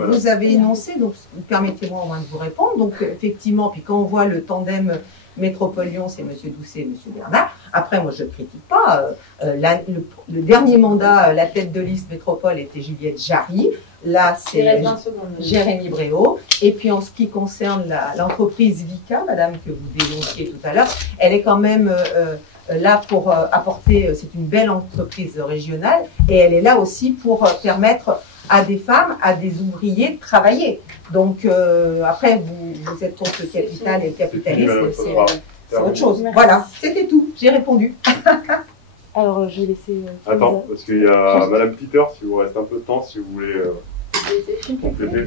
Vous avez énoncé, donc permettez-moi au moins de vous répondre. Donc effectivement, puis quand on voit le tandem Métropole-Lyon, c'est M. Doucet et M. Bernard. Après, moi, je ne critique pas. Le dernier mandat, la tête de liste Métropole était Juliette Jarry. Là, c'est Jérémy Bréau. Et puis, en ce qui concerne l'entreprise Vika, madame, que vous dénonciez tout à l'heure, elle est quand même là pour apporter, c'est une belle entreprise régionale, et elle est là aussi pour permettre à des femmes, à des ouvriers de travailler. Donc, après, vous êtes contre le capital et le capitalisme, c'est autre chose. Voilà, c'était tout, j'ai répondu. Alors, je vais laisser... Attends, parce qu'il y a Madame Peter, si vous reste un peu de temps, si vous voulez compléter.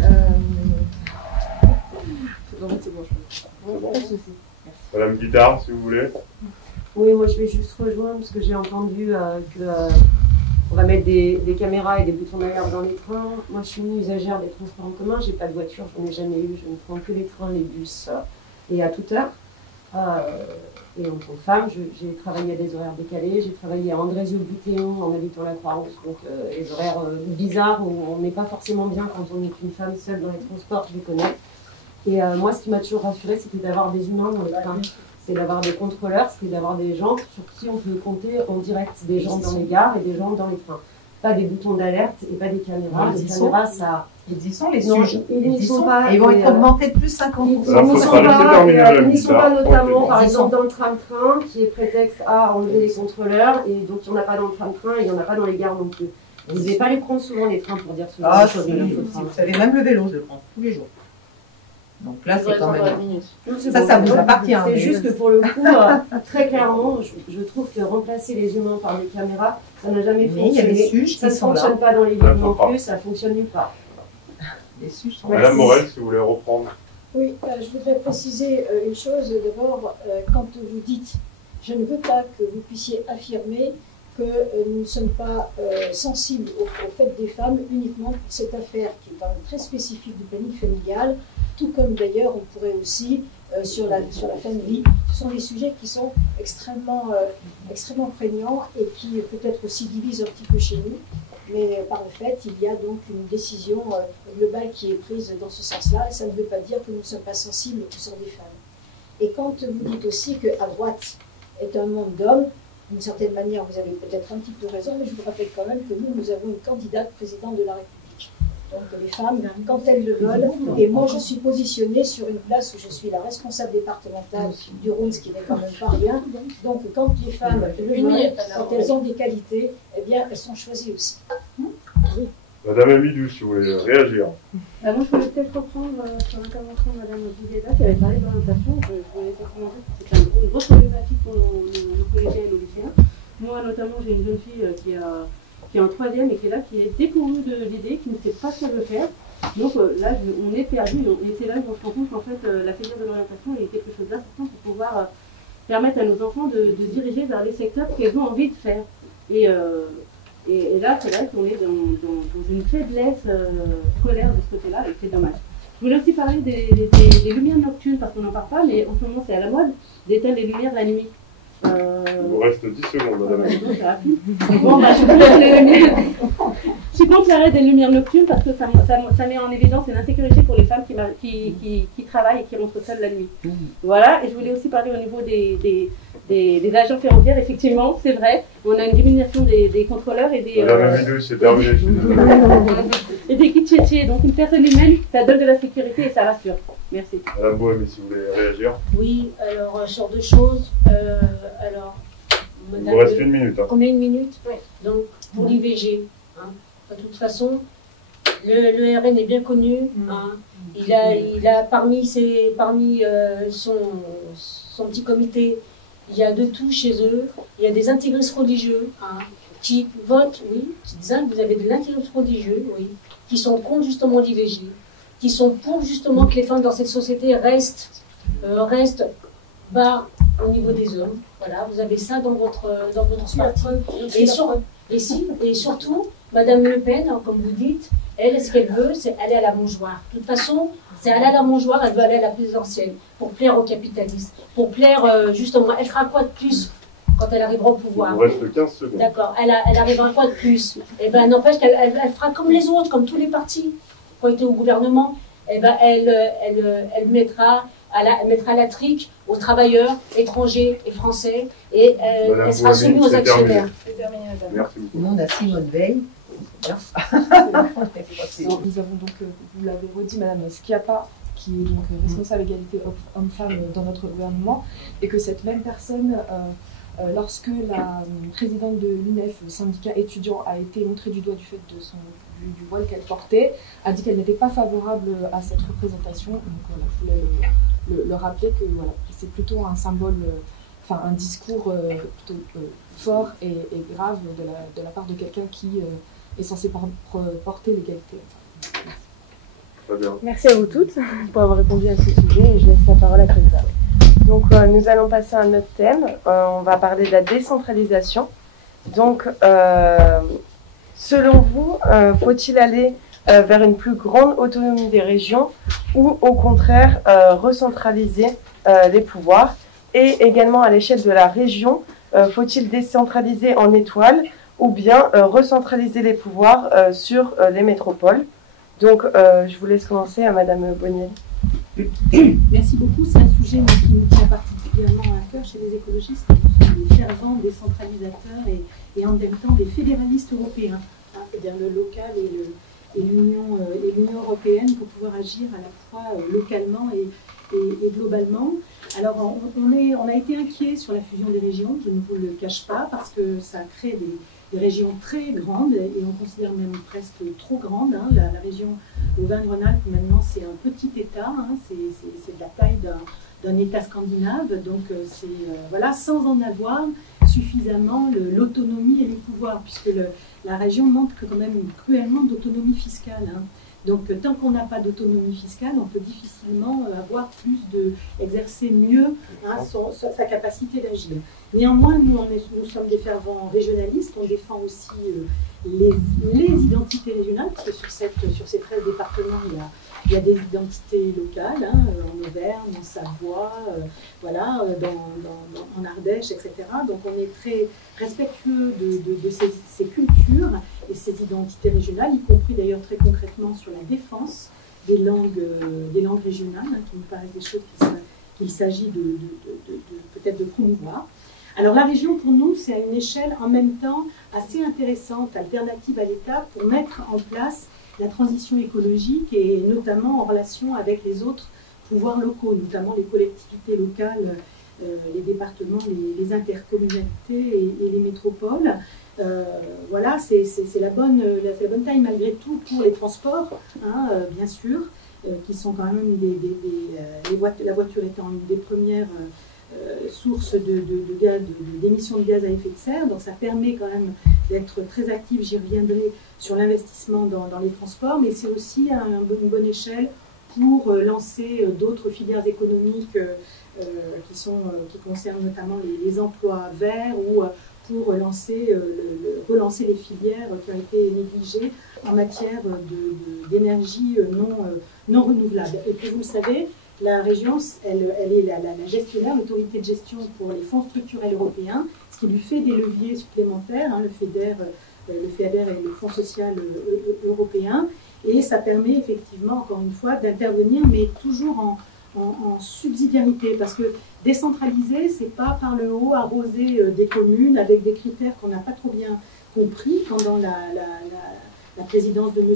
Madame Guitare, si vous voulez. Oui, moi je vais juste rejoindre parce que j'ai entendu on va mettre des caméras et des boutons d'alarme dans les trains. Moi je suis une usagère des transports en commun, j'ai pas de voiture, j'en ai jamais eu, je ne prends que les trains, les bus et à toute heure. Et en tant que femme, j'ai travaillé à des horaires décalés, j'ai travaillé à Andrézieux-Butéon en habitant la Croix-Rousse, donc les horaires bizarres où on n'est pas forcément bien quand on est une femme seule dans les transports, je les connais. Et moi ce qui m'a toujours rassurée, c'était d'avoir des humains dans les trains. C'est d'avoir des contrôleurs, c'est d'avoir des gens sur qui on peut compter en direct, des gens dans les gares et des gens dans les trains. Pas des boutons d'alerte et pas des caméras. Les caméras, ça... Ils y sont, les sujets. Ils n'y sont pas. Ils vont être augmentés de plus 50%. Ils n'y sont pas notamment, par exemple, dans le tram-train, qui est prétexte à enlever les contrôleurs, et donc il n'y en a pas dans le tram-train, et il n'y en a pas dans les gares non plus. Vous n'allez pas les prendre souvent, les trains, pour dire ce genre de choses. Vous savez, même le vélo, je le prends tous les jours. Donc là, c'est quand même... Ça vous appartient. C'est juste que pour le coup, très clairement, je trouve que remplacer les humains par des caméras, ça n'a jamais fonctionné. Il y a des suges ça ne fonctionne pas dans les villes non plus, ça fonctionne nulle part. Madame Morel, si vous voulez reprendre. Oui, je voudrais préciser une chose. D'abord, quand vous dites « je ne veux pas que vous puissiez affirmer que nous ne sommes pas sensibles au fait des femmes uniquement pour cette affaire qui est quand même très spécifique du planning familial, tout comme d'ailleurs on pourrait aussi sur la famille. Ce sont des sujets qui sont extrêmement prégnants et qui peut-être aussi divisent un petit peu chez nous. Mais par le fait, il y a donc une décision globale qui est prise dans ce sens-là, et ça ne veut pas dire que nous ne sommes pas sensibles aux sort des femmes. Et quand vous dites aussi qu'à droite est un monde d'hommes, d'une certaine manière, vous avez peut-être un petit peu raison, mais je vous rappelle quand même que nous avons une candidate présidente de la République. Donc les femmes, quand elles le veulent, et moi je suis positionnée sur une place où je suis la responsable départementale du Rhône, ce qui n'est quand même pas rien. Donc quand les femmes le veulent, quand elles ont des qualités, eh bien elles sont choisies aussi. Madame Amidou, si vous voulez réagir. Moi, je voulais peut-être reprendre sur l'intervention de Madame Boudéda qui avait parlé d'orientation. Je voulais dire comment c'est une grosse problématique pour nos collégiens et nos lycéens. Moi, notamment, j'ai une jeune fille qui est en 3e et qui est là, qui est dépourvue de l'idée, qui ne sait pas ce qu'elle veut faire. Donc là, on est perdu. Et c'est là qu'on se rend compte qu'en fait, la filière de l'orientation est quelque chose d'important pour pouvoir permettre à nos enfants de diriger vers les secteurs qu'elles ont envie de faire. Et là, c'est vrai qu'on est dans une faiblesse scolaire de ce côté-là, et c'est dommage. Je voulais aussi parler des lumières nocturnes, parce qu'on n'en parle pas, mais en ce moment, c'est à la mode d'éteindre les lumières la nuit. Il vous reste 10 secondes, madame. C'est rapide. Bon, je suis contre les lumières. Je suis contre l'arrêt des lumières nocturnes, parce que ça met en évidence une insécurité pour les femmes qui travaillent et qui rentrent seules la nuit. Voilà, et je voulais aussi parler au niveau des agents ferroviaires. Effectivement, c'est vrai, on a une diminution des contrôleurs et des... Madame Amidou, c'est terminé, je suis désolé. Et des kits chétiers. Donc une personne humaine, ça donne de la sécurité et ça rassure. Merci. Madame Bohème, si vous voulez réagir. Oui, alors sur deux choses. Il vous reste 1 minute. Combien, 1 minute? Oui. Donc pour l'IVG, de toute façon, le RN est bien connu. Il a parmi son petit comité, il y a de tout chez eux. Il y a des intégristes religieux qui votent, oui, vous avez des intégristes religieux, oui, qui sont contre justement l'IVG, qui sont pour justement que les femmes dans cette société restent bas au niveau des hommes. Voilà, vous avez ça dans votre parti. Et surtout, Madame Le Pen, comme vous dites, elle, ce qu'elle veut, c'est aller à la mangeoire. De toute façon, c'est aller à la mangeoire, elle veut aller à la présidentielle, pour plaire aux capitalistes, pour plaire, justement, elle fera quoi de plus quand elle arrivera au pouvoir? Il vous reste 15 secondes. D'accord, elle arrivera quoi de plus? Eh bien, n'empêche qu'elle fera comme les autres, comme tous les partis qui ont été au gouvernement. Eh ben, elle mettra la trique aux travailleurs étrangers et français et elle sera soumise aux actionnaires. Merci beaucoup. On a Simone Veil. Nous avons donc, vous l'avez redit, Madame Schiappa, qui est donc responsable égalité hommes-femmes dans notre gouvernement, et que cette même personne, lorsque la présidente de l'UNEF, le syndicat étudiant, a été montrée du doigt du fait de du voile qu'elle portait, a dit qu'elle n'était pas favorable à cette représentation. Donc je voulais le rappeler que voilà, c'est plutôt un symbole, un discours plutôt fort et grave de la part de quelqu'un qui est censé porter l'égalité. Très bien. Merci à vous toutes pour avoir répondu à ce sujet et je laisse la parole à Kenza. Donc nous allons passer à un autre thème. On va parler de la décentralisation. Donc selon vous, faut-il aller vers une plus grande autonomie des régions ou au contraire recentraliser les pouvoirs? Et également à l'échelle de la région, faut-il décentraliser en étoile ou bien recentraliser les pouvoirs sur les métropoles? Donc je vous laisse commencer à Madame Bonnier. Merci beaucoup. C'est un sujet qui nous tient particulièrement à cœur chez les écologistes. Nous sommes des fervents décentralisateurs et en même temps des fédéralistes européens, c'est-à-dire le local et l'Union européenne pour pouvoir agir à la fois localement et globalement. Alors on a été inquiets sur la fusion des régions, je ne vous le cache pas, parce que ça crée des régions très grandes et on considère même presque trop grandes. La région Auvergne-Rhône-Alpes maintenant c'est un petit État, c'est de la taille d'un État scandinave, donc c'est voilà, sans en avoir suffisamment l'autonomie et les pouvoirs, puisque la région manque quand même cruellement d'autonomie fiscale. Donc tant qu'on n'a pas d'autonomie fiscale, on peut difficilement exercer mieux sa capacité d'agir. Néanmoins, nous sommes des fervents régionalistes, on défend aussi les identités régionales, parce que sur ces 13 départements, il y a des identités locales, en Auvergne, en Savoie, en Ardèche, etc. Donc on est très respectueux de ces cultures et ces identités régionales, y compris d'ailleurs très concrètement sur la défense des langues régionales, qui nous paraissent des choses qu'il s'agit peut-être de promouvoir. Alors la région, pour nous, c'est à une échelle en même temps assez intéressante, alternative à l'État, pour mettre en place la transition écologique et notamment en relation avec les autres pouvoirs locaux, notamment les collectivités locales, les départements, les intercommunalités et les métropoles. Voilà, c'est la bonne taille malgré tout pour les transports, bien sûr, qui sont quand même la voiture étant une des premières sources d'émissions de gaz à effet de serre, donc ça permet quand même d'être très actif, j'y reviendrai, sur l'investissement dans les transports, mais c'est aussi une bonne échelle pour lancer d'autres filières économiques qui concernent notamment les emplois verts ou pour relancer les filières qui ont été négligées en matière d'énergie non renouvelable. Et puis vous le savez, la région, elle est la gestionnaire, l'autorité de gestion pour les fonds structurels européens, ce qui lui fait des leviers supplémentaires, le FEDER et le Fonds social européen, et ça permet effectivement, encore une fois, d'intervenir, mais toujours en subsidiarité, parce que décentraliser, c'est pas par le haut arroser des communes avec des critères qu'on n'a pas trop bien compris pendant la présidence de M.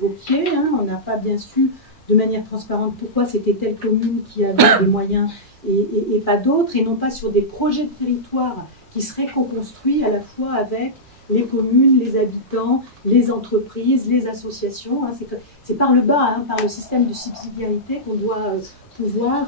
Wauquiez. On n'a pas bien su de manière transparente pourquoi c'était telle commune qui avait des moyens et pas d'autres, et non pas sur des projets de territoire qui seraient co-construits à la fois avec les communes, les habitants, les entreprises, les associations. C'est par le bas, par le système de subsidiarité qu'on doit pouvoir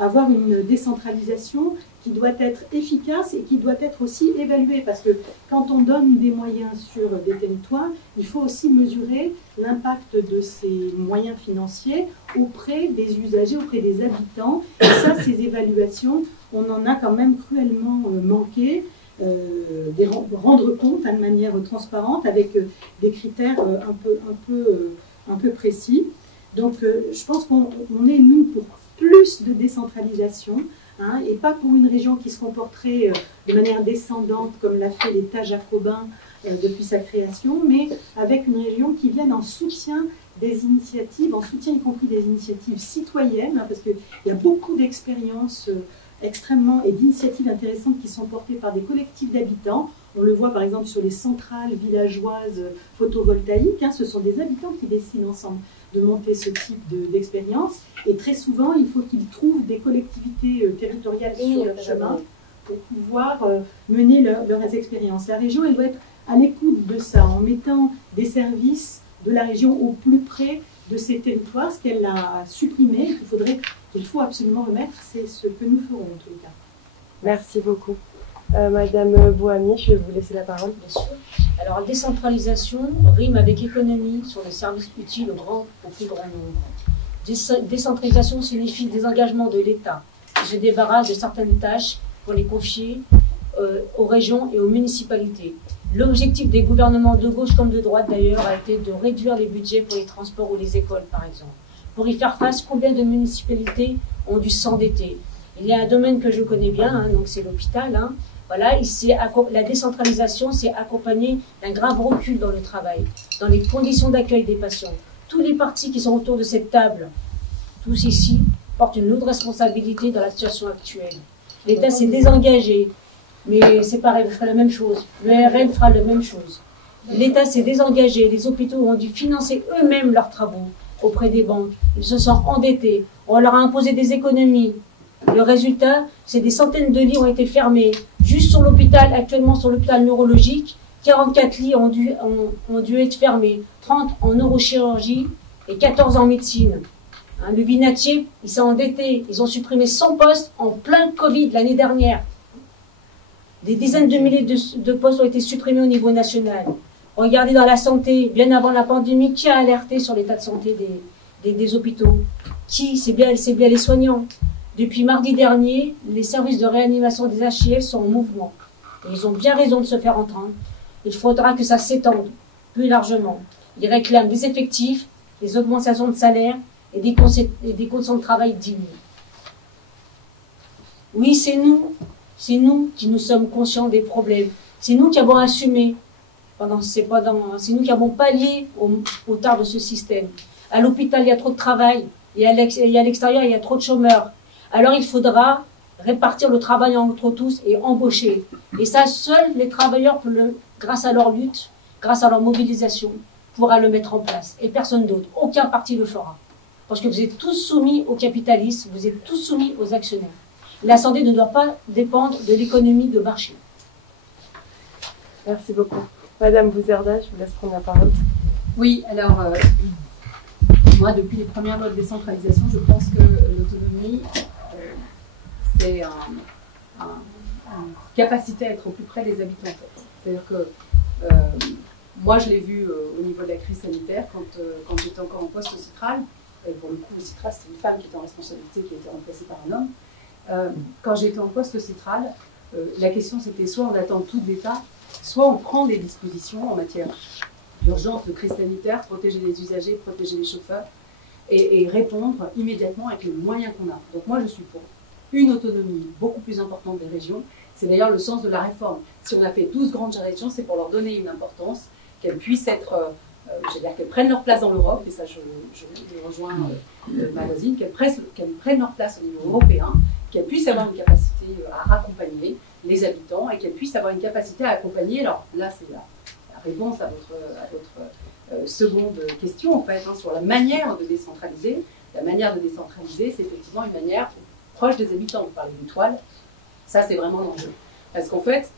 avoir une décentralisation qui doit être efficace et qui doit être aussi évaluée. Parce que quand on donne des moyens sur des territoires, il faut aussi mesurer l'impact de ces moyens financiers auprès des usagers, auprès des habitants. Et ça, ces évaluations, on en a quand même cruellement manqué. Rendre compte de manière transparente avec des critères un peu précis. Donc je pense qu'on est, nous, pour plus de décentralisation, et pas pour une région qui se comporterait de manière descendante comme l'a fait l'État jacobin depuis sa création, mais avec une région qui vienne en soutien des initiatives, en soutien y compris des initiatives citoyennes, parce qu'il y a beaucoup d'expériences extrêmement et d'initiatives intéressantes qui sont portées par des collectifs d'habitants. On le voit par exemple sur les centrales villageoises photovoltaïques. Ce sont des habitants qui décident ensemble de monter ce type d'expérience. Et très souvent, il faut qu'ils trouvent des collectivités territoriales sur leur chemin pour pouvoir mener leurs expériences. La région, elle doit être à l'écoute de ça, en mettant des services de la région au plus près de ces territoires, ce qu'elle a supprimé, qu'il faut absolument remettre, c'est ce que nous ferons en tous les cas. Merci beaucoup. Madame Bouhami, je vais vous laisser la parole. Bien sûr. Alors, décentralisation rime avec économie sur les services utiles au plus grand nombre. Décentralisation signifie désengagement de l'État, qui se débarrasse de certaines tâches pour les confier aux régions et aux municipalités. L'objectif des gouvernements de gauche comme de droite d'ailleurs a été de réduire les budgets pour les transports ou les écoles par exemple. Pour y faire face, combien de municipalités ont dû s'endetter? Il y a un domaine que je connais bien, donc c'est l'hôpital. Voilà, la décentralisation s'est accompagnée d'un grave recul dans le travail, dans les conditions d'accueil des patients. Tous les partis qui sont autour de cette table, tous ici, portent une lourde responsabilité dans la situation actuelle. L'État s'est désengagé. Mais c'est pareil, vous ferez la même chose. Le RN fera la même chose. L'État s'est désengagé. Les hôpitaux ont dû financer eux-mêmes leurs travaux auprès des banques. Ils se sont endettés. On leur a imposé des économies. Le résultat, c'est des centaines de lits ont été fermés. Juste sur l'hôpital, actuellement sur l'hôpital neurologique, 44 lits ont dû être fermés. 30 en neurochirurgie et 14 en médecine. Le Vinatier, il s'est endetté. Ils ont supprimé 100 postes en plein Covid l'année dernière. Des dizaines de milliers de postes ont été supprimés au niveau national. Regardez dans la santé, bien avant la pandémie, qui a alerté sur l'état de santé des hôpitaux? Qui? C'est bien les soignants. Depuis mardi dernier, les services de réanimation des HIL sont en mouvement. Et ils ont bien raison de se faire entendre. Il faudra que ça s'étende plus largement. Ils réclament des effectifs, des augmentations de salaire et des conditions de travail dignes. Oui, c'est nous qui nous sommes conscients des problèmes. C'est nous qui avons assumé, c'est nous qui avons pallié au tard de ce système. À l'hôpital, il y a trop de travail, et à l'extérieur, il y a trop de chômeurs. Alors il faudra répartir le travail entre tous et embaucher. Et ça, seuls les travailleurs, grâce à leur lutte, grâce à leur mobilisation, pourra le mettre en place. Et personne d'autre. Aucun parti le fera. Parce que vous êtes tous soumis au capitalisme, vous êtes tous soumis aux actionnaires. La santé ne doit pas dépendre de l'économie de marché. Merci beaucoup. Madame Bouzerda, je vous laisse prendre la parole. Oui, alors, moi, depuis les premières lois de décentralisation, je pense que l'autonomie, c'est une capacité à être au plus près des habitants. C'est-à-dire que moi, je l'ai vu au niveau de la crise sanitaire, quand j'étais encore en poste au Citral. Et pour le coup, au Citral, c'était une femme qui était en responsabilité, qui a été remplacée par un homme. Quand j'étais en poste au Citral, la question c'était soit on attend tout de l'État, soit on prend des dispositions en matière d'urgence, de crise sanitaire, protéger les usagers, protéger les chauffeurs, et répondre immédiatement avec les moyens qu'on a. Donc moi, je suis pour une autonomie beaucoup plus importante des régions. C'est d'ailleurs le sens de la réforme. Si on a fait 12 grandes régions, c'est pour leur donner une importance, qu'elles puissent être, qu'elles prennent leur place dans l'Europe, et ça je rejoins ma voisine, qu'elles prennent leur place au niveau européen, qu'elles puissent avoir une capacité à accompagner les habitants, et qu'elles puissent avoir une capacité à accompagner. Alors là, c'est la réponse à votre seconde question, en fait, sur la manière de décentraliser. La manière de décentraliser, c'est effectivement une manière proche des habitants. Vous parlez d'une toile, ça c'est vraiment l'enjeu. Parce qu'en fait,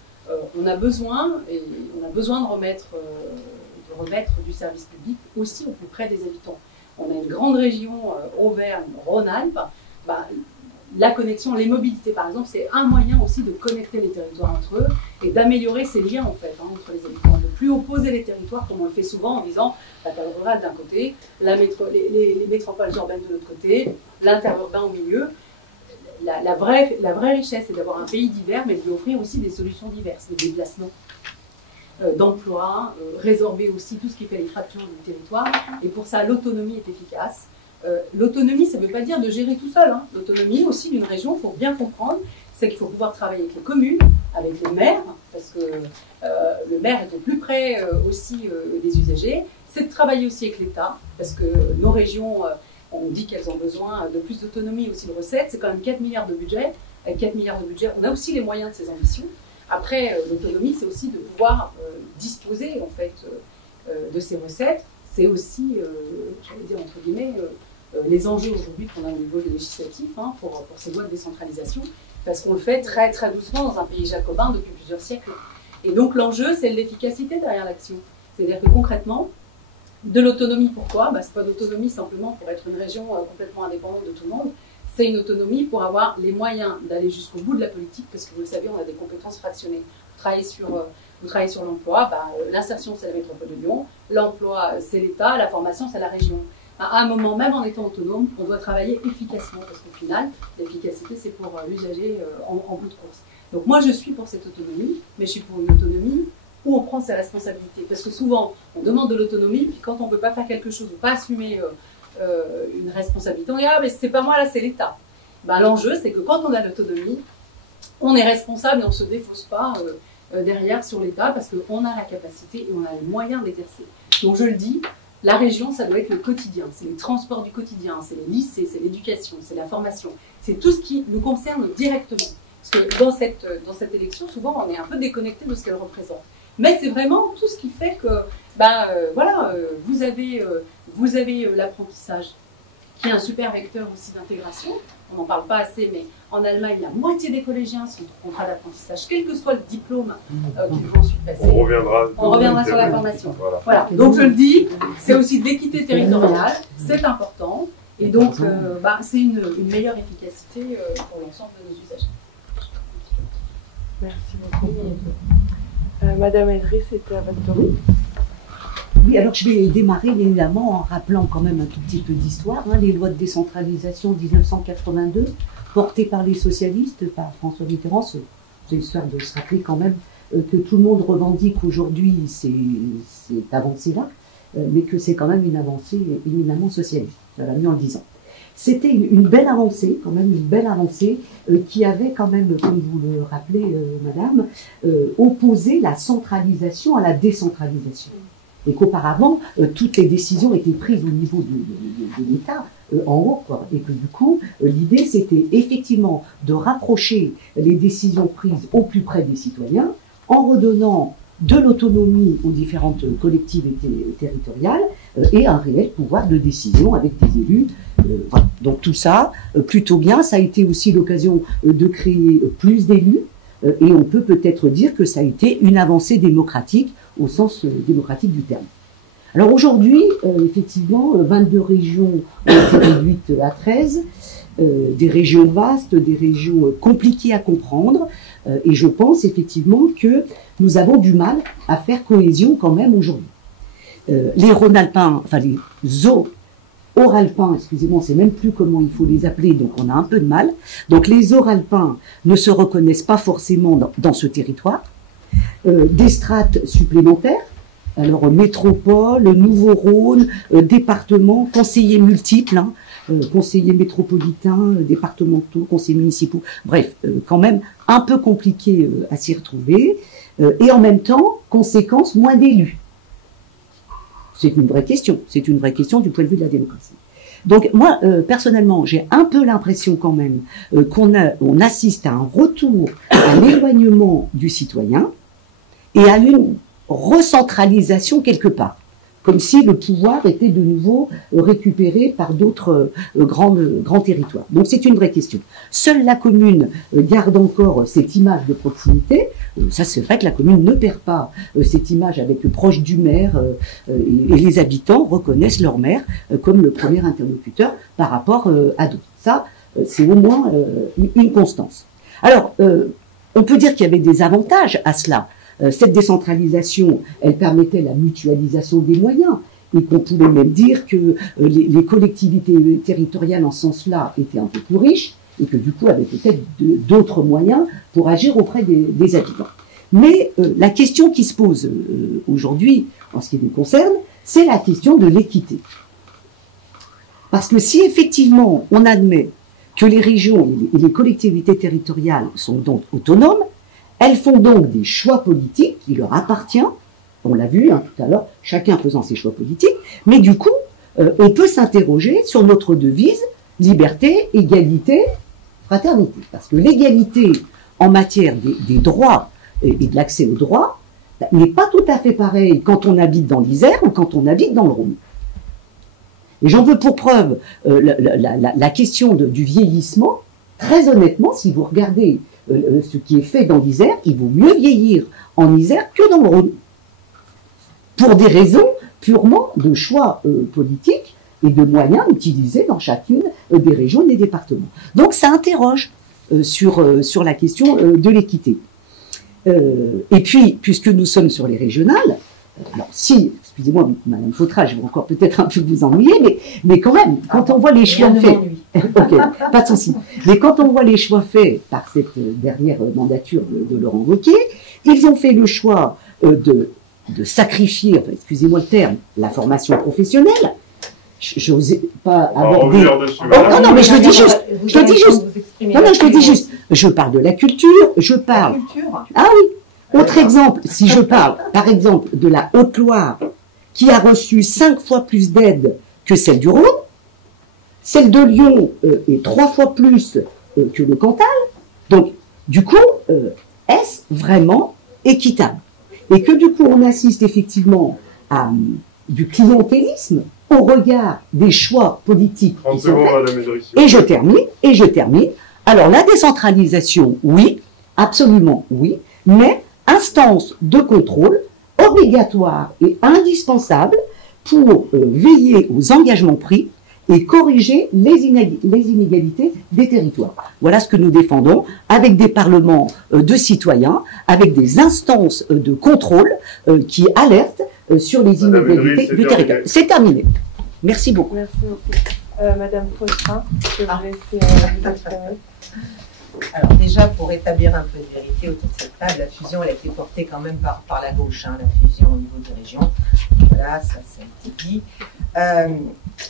on a besoin de remettre du service public aussi au plus près des habitants. On a une grande région, Auvergne-Rhône-Alpes, la connexion, les mobilités par exemple, c'est un moyen aussi de connecter les territoires entre eux et d'améliorer ces liens en fait, entre les habitants, de plus opposer les territoires comme on le fait souvent en disant la terre rurale d'un côté, les métropoles urbaines de l'autre côté, l'interurbain au milieu. La vraie richesse, c'est d'avoir un pays divers, mais de lui offrir aussi des solutions diverses, des déplacements d'emploi, résorber aussi tout ce qui fait les fractures du territoire. Et pour ça, l'autonomie est efficace. L'autonomie, ça ne veut pas dire de gérer tout seul. L'autonomie aussi d'une région, il faut bien comprendre, c'est qu'il faut pouvoir travailler avec les communes, avec les maires, parce que le maire est au plus près aussi des usagers. C'est de travailler aussi avec l'État, parce que nos régions, on dit qu'elles ont besoin de plus d'autonomie aussi de recettes. C'est quand même 4 milliards de budget. Avec 4 milliards de budget, on a aussi les moyens de ces ambitions. Après, l'autonomie, c'est aussi de pouvoir disposer en fait de ces recettes. C'est aussi, j'allais dire entre guillemets, les enjeux aujourd'hui qu'on a au niveau législatif pour ces lois de décentralisation, parce qu'on le fait très très doucement dans un pays jacobin depuis plusieurs siècles. Et donc l'enjeu, c'est l'efficacité derrière l'action. C'est-à-dire que concrètement, de l'autonomie, pourquoi ? C'est pas d'autonomie simplement pour être une région complètement indépendante de tout le monde. C'est une autonomie pour avoir les moyens d'aller jusqu'au bout de la politique, parce que vous le savez, on a des compétences fractionnées. Vous travaillez sur l'emploi, l'insertion c'est la métropole de Lyon, l'emploi c'est l'État, la formation c'est la région. À un moment, même en étant autonome, on doit travailler efficacement, parce qu'au final, l'efficacité c'est pour l'usager en bout de course. Donc moi je suis pour cette autonomie, mais je suis pour une autonomie où on prend ses responsabilités. Parce que souvent, on demande de l'autonomie, puis quand on ne peut pas faire quelque chose ou pas assumer une responsabilité, on dit « Ah, mais c'est pas moi, là, c'est l'État ». L'enjeu, c'est que quand on a l'autonomie, on est responsable et on ne se défausse pas derrière sur l'État parce qu'on a la capacité et on a les moyens d'exercer. Donc je le dis, la région, ça doit être le quotidien. C'est les transports du quotidien, c'est les lycées, c'est l'éducation, c'est la formation. C'est tout ce qui nous concerne directement. Parce que dans cette élection, souvent, on est un peu déconnecté de ce qu'elle représente. Mais c'est vraiment tout ce qui fait que, vous avez l'apprentissage, qui est un super vecteur aussi d'intégration. On n'en parle pas assez, mais en Allemagne, la moitié des collégiens sont en contrat d'apprentissage, quel que soit le diplôme qu'ils vont surpasser. On reviendra sur la formation. Voilà. Donc je le dis, c'est aussi de l'équité territoriale, c'est important, et donc c'est une meilleure efficacité pour l'ensemble de nos usagers. Merci beaucoup. Madame Edry, c'était à votre tour. Oui, alors je vais démarrer évidemment en rappelant quand même un tout petit peu d'histoire. Les lois de décentralisation 1982, portées par les socialistes, par François Mitterrand, c'est histoire de se rappeler quand même que tout le monde revendique aujourd'hui cette avancée-là, mais que c'est quand même une avancée éminemment socialiste. Ça va mieux en le disant. C'était une belle avancée, quand même une belle avancée, qui avait quand même, comme vous le rappelez, madame, opposé la centralisation à la décentralisation. Et qu'auparavant, toutes les décisions étaient prises au niveau de l'État, en haut, quoi. Et que du coup, l'idée, c'était effectivement de rapprocher les décisions prises au plus près des citoyens, en redonnant de l'autonomie aux différentes collectivités territoriales et un réel pouvoir de décision avec des élus. Voilà. Donc tout ça, plutôt bien. Ça a été aussi l'occasion de créer plus d'élus et on peut peut-être dire que ça a été une avancée démocratique au sens démocratique du terme. Alors aujourd'hui, effectivement, 22 régions ont été réduites à 13, des régions vastes, des régions compliquées à comprendre, et je pense effectivement que nous avons du mal à faire cohésion quand même aujourd'hui. Les Rhône-Alpins, enfin les Oralpins, excusez-moi, on ne sait même plus comment il faut les appeler, donc on a un peu de mal. Donc les Oralpins ne se reconnaissent pas forcément dans ce territoire. Des strates supplémentaires, alors métropole, Nouveau-Rhône, département, conseillers multiples, conseillers métropolitains, départementaux, conseillers municipaux, bref, quand même un peu compliqué à s'y retrouver, et en même temps, conséquence, moins d'élus. C'est une vraie question du point de vue de la démocratie. Donc moi, personnellement, j'ai un peu l'impression quand même qu'on assiste à un retour à l'éloignement du citoyen et à une recentralisation quelque part, comme si le pouvoir était de nouveau récupéré par d'autres grands territoires. Donc c'est une vraie question. Seule la commune garde encore cette image de proximité. Ça, c'est vrai que la commune ne perd pas cette image avec le proche du maire et les habitants reconnaissent leur maire comme le premier interlocuteur par rapport à d'autres. Ça, c'est au moins une constance. Alors, on peut dire qu'il y avait des avantages à cela. Cette décentralisation, elle permettait la mutualisation des moyens et qu'on pouvait même dire que les collectivités territoriales en ce sens-là étaient un peu plus riches et que du coup avaient peut-être d'autres moyens pour agir auprès des habitants. Mais la question qui se pose aujourd'hui, en ce qui nous concerne, c'est la question de l'équité. Parce que si effectivement on admet que les régions et les collectivités territoriales sont donc autonomes, elles font donc des choix politiques qui leur appartiennent, on l'a vu tout à l'heure, chacun faisant ses choix politiques, mais du coup, on peut s'interroger sur notre devise liberté, égalité, fraternité. Parce que l'égalité en matière des droits et de l'accès aux droits n'est pas tout à fait pareil quand on habite dans l'Isère ou quand on habite dans le Rhône. Et j'en veux pour preuve la question du vieillissement. Très honnêtement, si vous regardez ce qui est fait dans l'Isère, il vaut mieux vieillir en Isère que dans le Rhône. Pour des raisons purement de choix politiques et de moyens utilisés dans chacune des régions et des départements. Donc ça interroge sur la question de l'équité. Et puis, puisque nous sommes sur les régionales, alors si, excusez-moi, Madame Fautra, je vais encore peut-être un peu vous ennuyer, mais quand même, quand on voit les choix faits, ok, pas de souci. Mais quand on voit les choix faits par cette dernière mandature de Laurent Wauquiez, ils ont fait le choix de sacrifier, enfin, excusez-moi le terme, la formation professionnelle. Je n'osais pas aborder. Non, mais je le dis juste. Je le dis juste. Non, je le dis juste. Je parle de la culture. Je parle. Ah oui. Autre exemple, si je parle, par exemple, de la Haute-Loire, qui a reçu 5 fois plus d'aide que celle du Rhône, celle de Lyon est 3 fois plus que le Cantal. Donc, du coup, est-ce vraiment équitable? Et que du coup, on assiste effectivement à du clientélisme au regard des choix politiques. Et je termine. Alors, la décentralisation, oui, absolument oui, mais instance de contrôle obligatoire et indispensable pour veiller aux engagements pris et corriger les inégalités des territoires. Voilà ce que nous défendons avec des parlements de citoyens, avec des instances de contrôle qui alertent sur les inégalités du territoire. C'est terminé. Merci beaucoup. Merci beaucoup. Madame Faustrin, je vais vous laisser vous exprimer. Alors déjà, pour établir un peu de vérité autour de cette table, la fusion, elle a été portée quand même par la gauche, hein, la fusion au niveau des régions. Voilà, ça a été dit.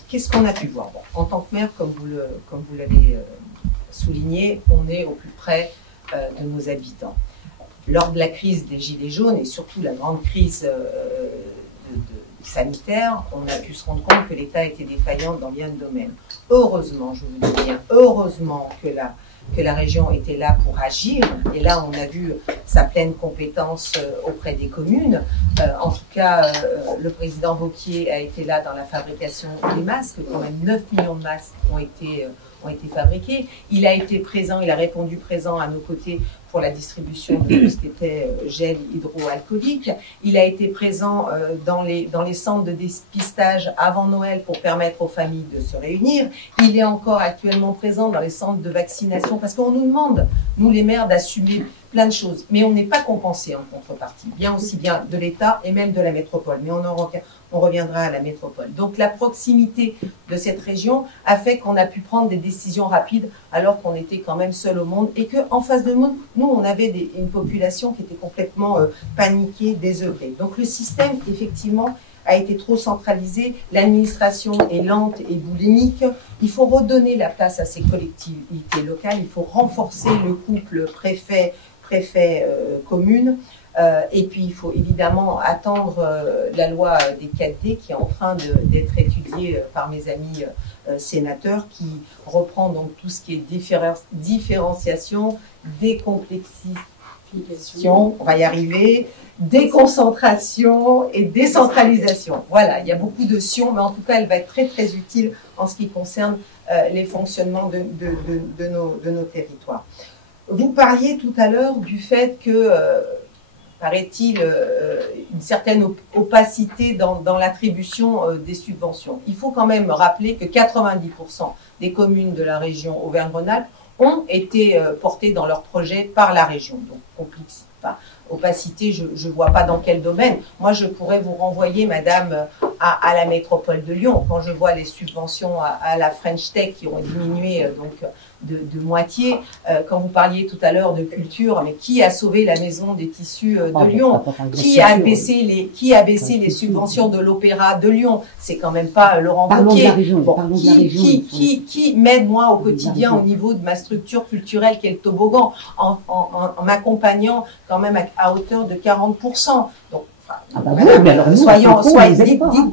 Qu'est-ce qu'on a pu voir? Bon, en tant que maire, comme vous l'avez souligné, on est au plus près de nos habitants. Lors de la crise des Gilets jaunes et surtout la grande crise sanitaire, on a pu se rendre compte que l'État était défaillant dans bien de domaines. Heureusement, je vous dis bien, heureusement que la région était là pour agir. Et là, on a vu sa pleine compétence auprès des communes. En tout cas, le président Wauquiez a été là dans la fabrication des masques. Quand même 9 millions de masques ont été fabriqués. Il a été présent, il a répondu présent à nos côtés pour la distribution de tout ce qui était gel hydroalcoolique. Il a été présent dans les centres de dépistage avant Noël pour permettre aux familles de se réunir. Il est encore actuellement présent dans les centres de vaccination parce qu'on nous demande, nous les maires, d'assumer plein de choses. Mais on n'est pas compensé en contrepartie, bien aussi bien de l'État et même de la métropole. Mais on reviendra à la métropole. Donc la proximité de cette région a fait qu'on a pu prendre des décisions rapides alors qu'on était quand même seul au monde et qu'en face de nous, on avait une population qui était complètement paniquée, désœuvrée. Donc le système, effectivement, a été trop centralisé, l'administration est lente et boulimique. Il faut redonner la place à ces collectivités locales, il faut renforcer le couple préfet-commune. Et puis, il faut évidemment attendre la loi des 4D qui est en train d'être étudiée par mes amis sénateurs, qui reprend donc tout ce qui est différenciation, décomplexification, on va y arriver, déconcentration et décentralisation. Voilà, il y a beaucoup de sions, mais en tout cas, elle va être très très utile en ce qui concerne les fonctionnements de nos territoires. Vous parliez tout à l'heure du fait que paraît-il, une certaine opacité dans l'attribution des subventions. Il faut quand même rappeler que 90% des communes de la région Auvergne-Rhône-Alpes ont été portées dans leur projet par la région. Donc, opacité, je ne vois pas dans quel domaine. Moi, je pourrais vous renvoyer, madame, à la métropole de Lyon. Quand je vois les subventions à la French Tech qui ont diminué donc de moitié. Quand vous parliez tout à l'heure de culture, mais qui a sauvé la maison des tissus de Lyon? Qui a baissé les subventions de l'Opéra de Lyon? C'est quand même pas Laurent Wauquiez. Qui m'aide moi au quotidien au niveau de ma structure culturelle qui est le toboggan en m'accompagnant quand même à hauteur de 40%. Donc,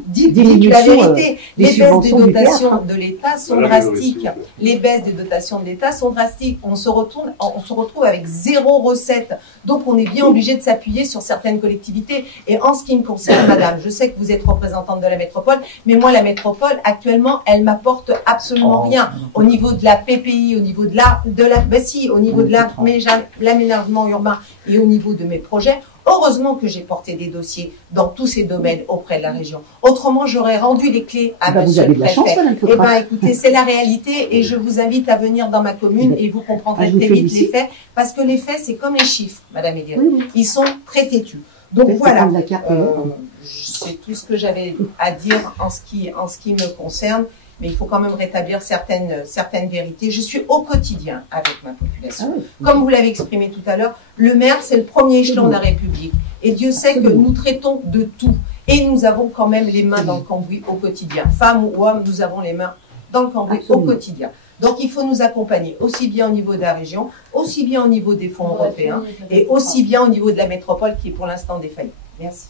dites la vérité. Les baisses des dotations de l'État sont drastiques. Les baisses des dotations de l'État sont drastiques. On se retrouve avec 0 recette. Donc, on est bien obligé de s'appuyer sur certaines collectivités. Et en ce qui me concerne, madame, je sais que vous êtes représentante de la métropole, mais moi, la métropole, actuellement, elle m'apporte absolument rien. Au niveau de la PPI, au niveau de l'aménagement urbain et au niveau de mes projets, heureusement que j'ai porté des dossiers dans tous ces domaines auprès de la région. Autrement, j'aurais rendu les clés à monsieur le préfet. Eh bien, écoutez, c'est la réalité et je vous invite à venir dans ma commune et vous comprendrez très vite les faits. Parce que les faits, c'est comme les chiffres, madame Edir. Ils sont très têtus. Donc voilà, c'est tout ce que j'avais à dire en ce qui me concerne. Mais il faut quand même rétablir certaines vérités. Je suis au quotidien avec ma population. Comme vous l'avez exprimé tout à l'heure, le maire, c'est le premier échelon de la République. Et Dieu sait que nous traitons de tout. Et nous avons quand même les mains dans le cambouis au quotidien. Femmes ou hommes, nous avons les mains dans le cambouis au quotidien. Donc il faut nous accompagner aussi bien au niveau de la région, aussi bien au niveau des fonds européens, et aussi bien au niveau de la métropole qui est pour l'instant défaillie. Merci.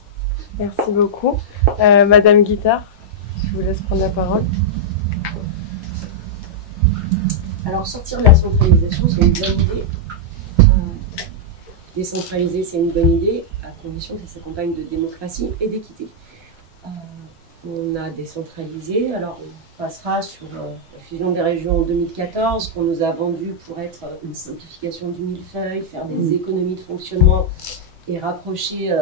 Merci beaucoup. Madame Guittard, je vous laisse prendre la parole. Alors, sortir de la centralisation, c'est une bonne idée. Décentraliser, c'est une bonne idée, à condition que ça s'accompagne de démocratie et d'équité. On a décentralisé, alors on passera sur la fusion des régions en 2014, qu'on nous a vendu pour être une simplification du millefeuille, faire des économies de fonctionnement et rapprocher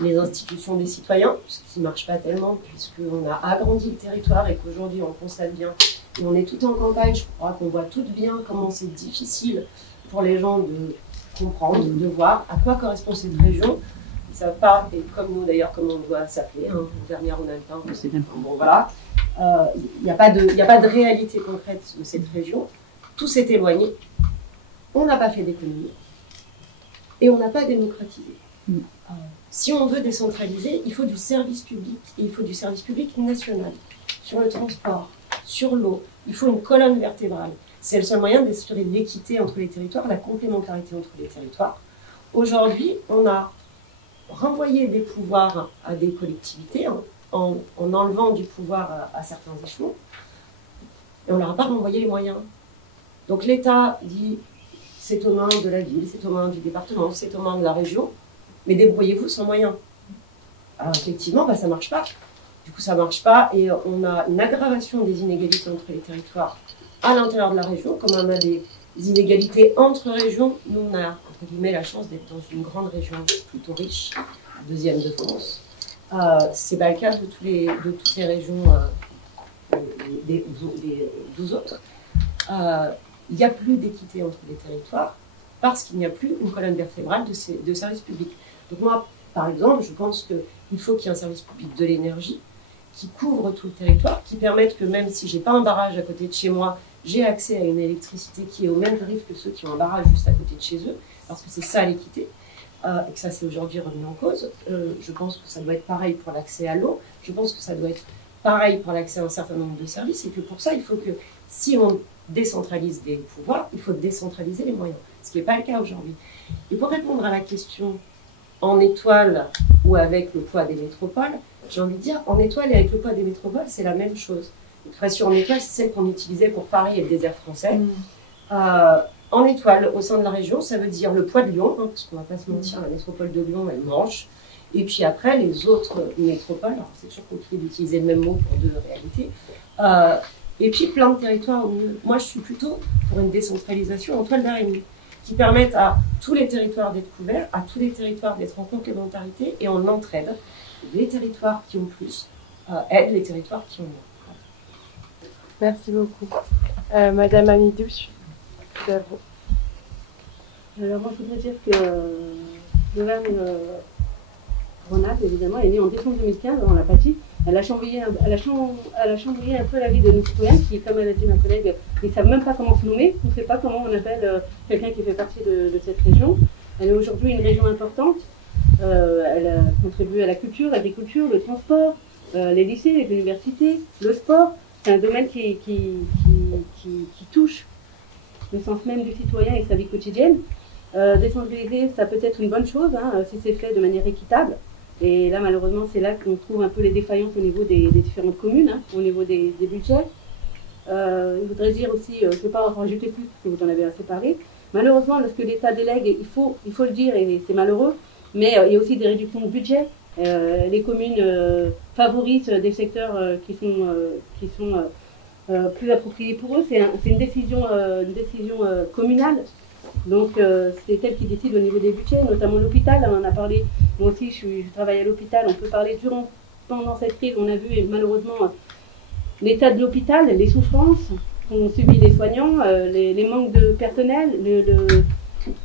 les institutions des citoyens, ce qui ne marche pas tellement, puisqu'on a agrandi le territoire et qu'aujourd'hui on constate bien. Et on est tout en campagne, je crois qu'on voit toutes bien comment c'est difficile pour les gens de comprendre, de voir à quoi correspond cette région. Ils ne savent pas, et comme nous d'ailleurs, comment on doit s'appeler. Hein. Dernière, on a le temps. Bon, voilà. Il n'y a pas de réalité concrète de cette région. Tout s'est éloigné. On n'a pas fait d'économie. Et on n'a pas démocratisé. Si on veut décentraliser, il faut du service public. Et il faut du service public national. Sur le transport, sur l'eau. Il faut une colonne vertébrale. C'est le seul moyen d'assurer l'équité entre les territoires, la complémentarité entre les territoires. Aujourd'hui, on a renvoyé des pouvoirs à des collectivités en enlevant du pouvoir à certains échelons. Et on ne leur a pas renvoyé les moyens. Donc l'État dit, c'est aux mains de la ville, c'est aux mains du département, c'est aux mains de la région, mais débrouillez-vous sans moyens. Alors effectivement, ça ne marche pas. Du coup, ça ne marche pas et on a une aggravation des inégalités entre les territoires à l'intérieur de la région, comme on a des inégalités entre régions. Nous, on a, entre guillemets, la chance d'être dans une grande région plutôt riche, deuxième de France. Ce n'est pas le cas de toutes les régions des 12 autres. Il n'y a plus d'équité entre les territoires parce qu'il n'y a plus une colonne vertébrale de services publics. Donc moi, par exemple, je pense qu'il faut qu'il y ait un service public de l'énergie qui couvre tout le territoire, qui permette que même si je n'ai pas un barrage à côté de chez moi, j'ai accès à une électricité qui est au même tarif que ceux qui ont un barrage juste à côté de chez eux, parce que c'est ça l'équité, et que ça c'est aujourd'hui remis en cause. Je pense que ça doit être pareil pour l'accès à l'eau, je pense que ça doit être pareil pour l'accès à un certain nombre de services, et que pour ça, il faut que, si on décentralise des pouvoirs, il faut décentraliser les moyens, ce qui n'est pas le cas aujourd'hui. Et pour répondre à la question en étoile ou avec le poids des métropoles, j'ai envie de dire, en étoile et avec le poids des métropoles, c'est la même chose. L'expression en étoile, c'est celle qu'on utilisait pour Paris et le désert français. En étoile, au sein de la région, ça veut dire le poids de Lyon, hein, parce qu'on ne va pas se mentir, la métropole de Lyon, elle mange. Et puis après, les autres métropoles, alors c'est toujours compliqué d'utiliser le même mot pour deux réalités. Et puis plein de territoires. Moi, je suis plutôt pour une décentralisation en toile d'araignée, qui permette à tous les territoires d'être couverts, à tous les territoires d'être en complémentarité et en entraide. Les territoires qui ont plus aident les territoires qui ont moins. Merci beaucoup. Madame Amidou, c'est à vous. Alors moi, je voudrais dire que Rhône-Alpes, évidemment, est née en décembre 2015, on l'a pas dit. Elle a chamboulé un peu la vie de nos citoyens qui, comme elle a dit ma collègue, ils ne savent même pas comment se nommer. On ne sait pas comment on appelle quelqu'un qui fait partie de cette région. Elle est aujourd'hui une région importante. Elle contribue à la culture, l'agriculture, le transport, les lycées, les universités, le sport. C'est un domaine qui touche le sens même du citoyen et sa vie quotidienne. Décentraliser, ça peut être une bonne chose hein, si c'est fait de manière équitable. Et là, malheureusement, c'est là qu'on trouve un peu les défaillances au niveau des différentes communes, hein, au niveau des budgets. Je voudrais dire aussi, je ne vais pas en rajouter plus parce que vous en avez assez parlé. Malheureusement, lorsque l'État délègue, il faut le dire et c'est malheureux, mais il y a aussi des réductions de budget. Les communes favorisent des secteurs qui sont plus appropriés pour eux. C'est une décision communale. Donc c'est elle qui décide au niveau des budgets, notamment l'hôpital. On en a parlé. Moi aussi, je travaille à l'hôpital. On peut parler pendant cette crise. On a vu malheureusement l'état de l'hôpital, les souffrances qu'ont subi les soignants, les manques de personnel,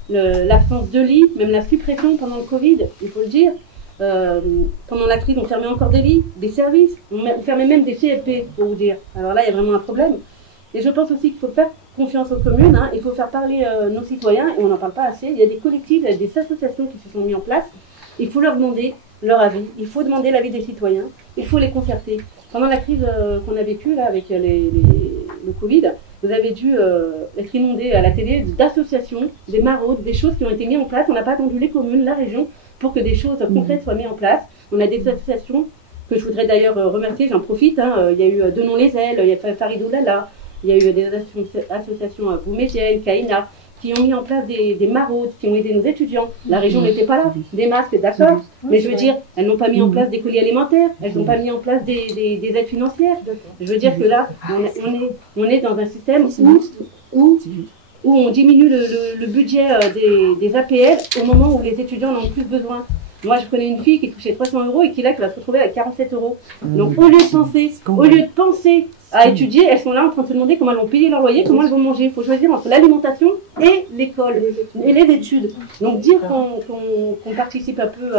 l'absence de lits, même la suppression pendant le Covid, il faut le dire. Pendant la crise, on fermait encore des lits, des services, on fermait même des CLP, pour vous dire. Alors là, il y a vraiment un problème. Et je pense aussi qu'il faut faire confiance aux communes, hein, il faut faire parler nos citoyens, et on n'en parle pas assez. Il y a des collectifs, il y a des associations qui se sont mis en place. Il faut leur demander leur avis, il faut demander l'avis des citoyens, il faut les concerter. Pendant la crise qu'on a vécue là, avec le Covid, vous avez dû être inondé à la télé d'associations, des maraudes, des choses qui ont été mises en place. On n'a pas attendu les communes, la région, pour que des choses concrètes soient mises en place. On a des associations que je voudrais d'ailleurs remercier, j'en profite. Hein. Il y a eu Donnons les ailes, il y a Faridou Lala, il y a eu des associations Boumédienne, Kaina, qui ont mis en place des maraudes, qui ont aidé nos étudiants. La région n'était pas là. Des masques, d'accord, mais je veux dire, elles n'ont pas mis en place des colis alimentaires, elles n'ont pas mis en place des aides financières. Je veux dire que là, on est dans un système où on diminue le budget des APL au moment où les étudiants en ont plus besoin. Moi, je connais une fille qui touchait 300 € et qui là, qui va se retrouver avec 47 €. Donc, au lieu de penser à étudier, elles sont là en train de se demander comment elles vont payer leur loyer, comment elles vont manger. Il faut choisir entre l'alimentation et l'école, et les études. Donc dire qu'on participe un peu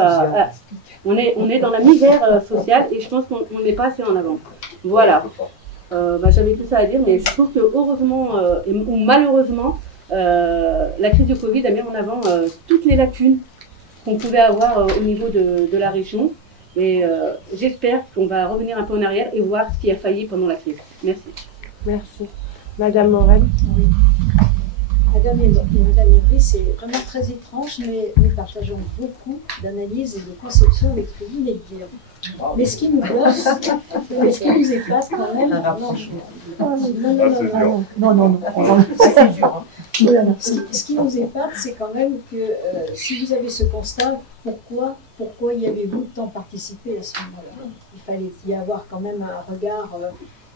on est dans la misère sociale, et je pense qu'on n'est pas assez en avant. Voilà. J'avais tout ça à dire, mais je trouve que heureusement ou malheureusement, la crise du Covid a mis en avant toutes les lacunes qu'on pouvait avoir au niveau de la région. Et j'espère qu'on va revenir un peu en arrière et voir ce qui a failli pendant la crise. Merci. Merci. Madame Morel. Oui. Madame Evry, c'est vraiment très étrange, mais nous partageons beaucoup d'analyses et de conceptions avec ce que vous venez de dire. Mais ce qui nous bloque, mais ce qui nous efface quand même. Ce qui nous épate, c'est quand même que si vous avez ce constat, pourquoi y avez-vous tant participé à ce moment-là? Il fallait y avoir quand même un regard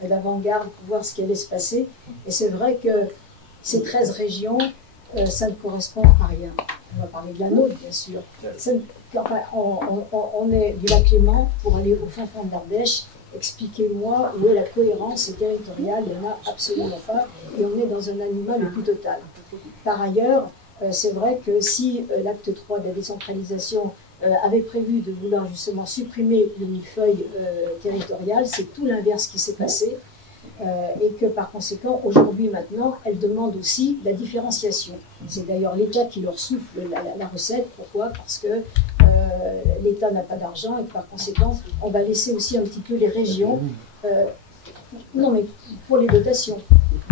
d'avant-garde pour voir ce qui allait se passer. Et c'est vrai que ces 13 régions, ça ne correspond à rien. On va parler de la nôtre, bien sûr. On est du lac Léman pour aller au fin fond de l'Ardèche. Expliquez-moi où est la cohérence territoriale, il n'y en a absolument pas, et on est dans un animal le plus total. Par ailleurs, c'est vrai que si l'acte 3 de la décentralisation avait prévu de vouloir justement supprimer le millefeuille territorial, c'est tout l'inverse qui s'est passé, et que par conséquent, aujourd'hui maintenant, elle demande aussi la différenciation. C'est d'ailleurs l'État qui leur souffle la recette. Pourquoi? Parce que l'État n'a pas d'argent et que par conséquent, on va laisser aussi un petit peu les régions, non mais pour les dotations.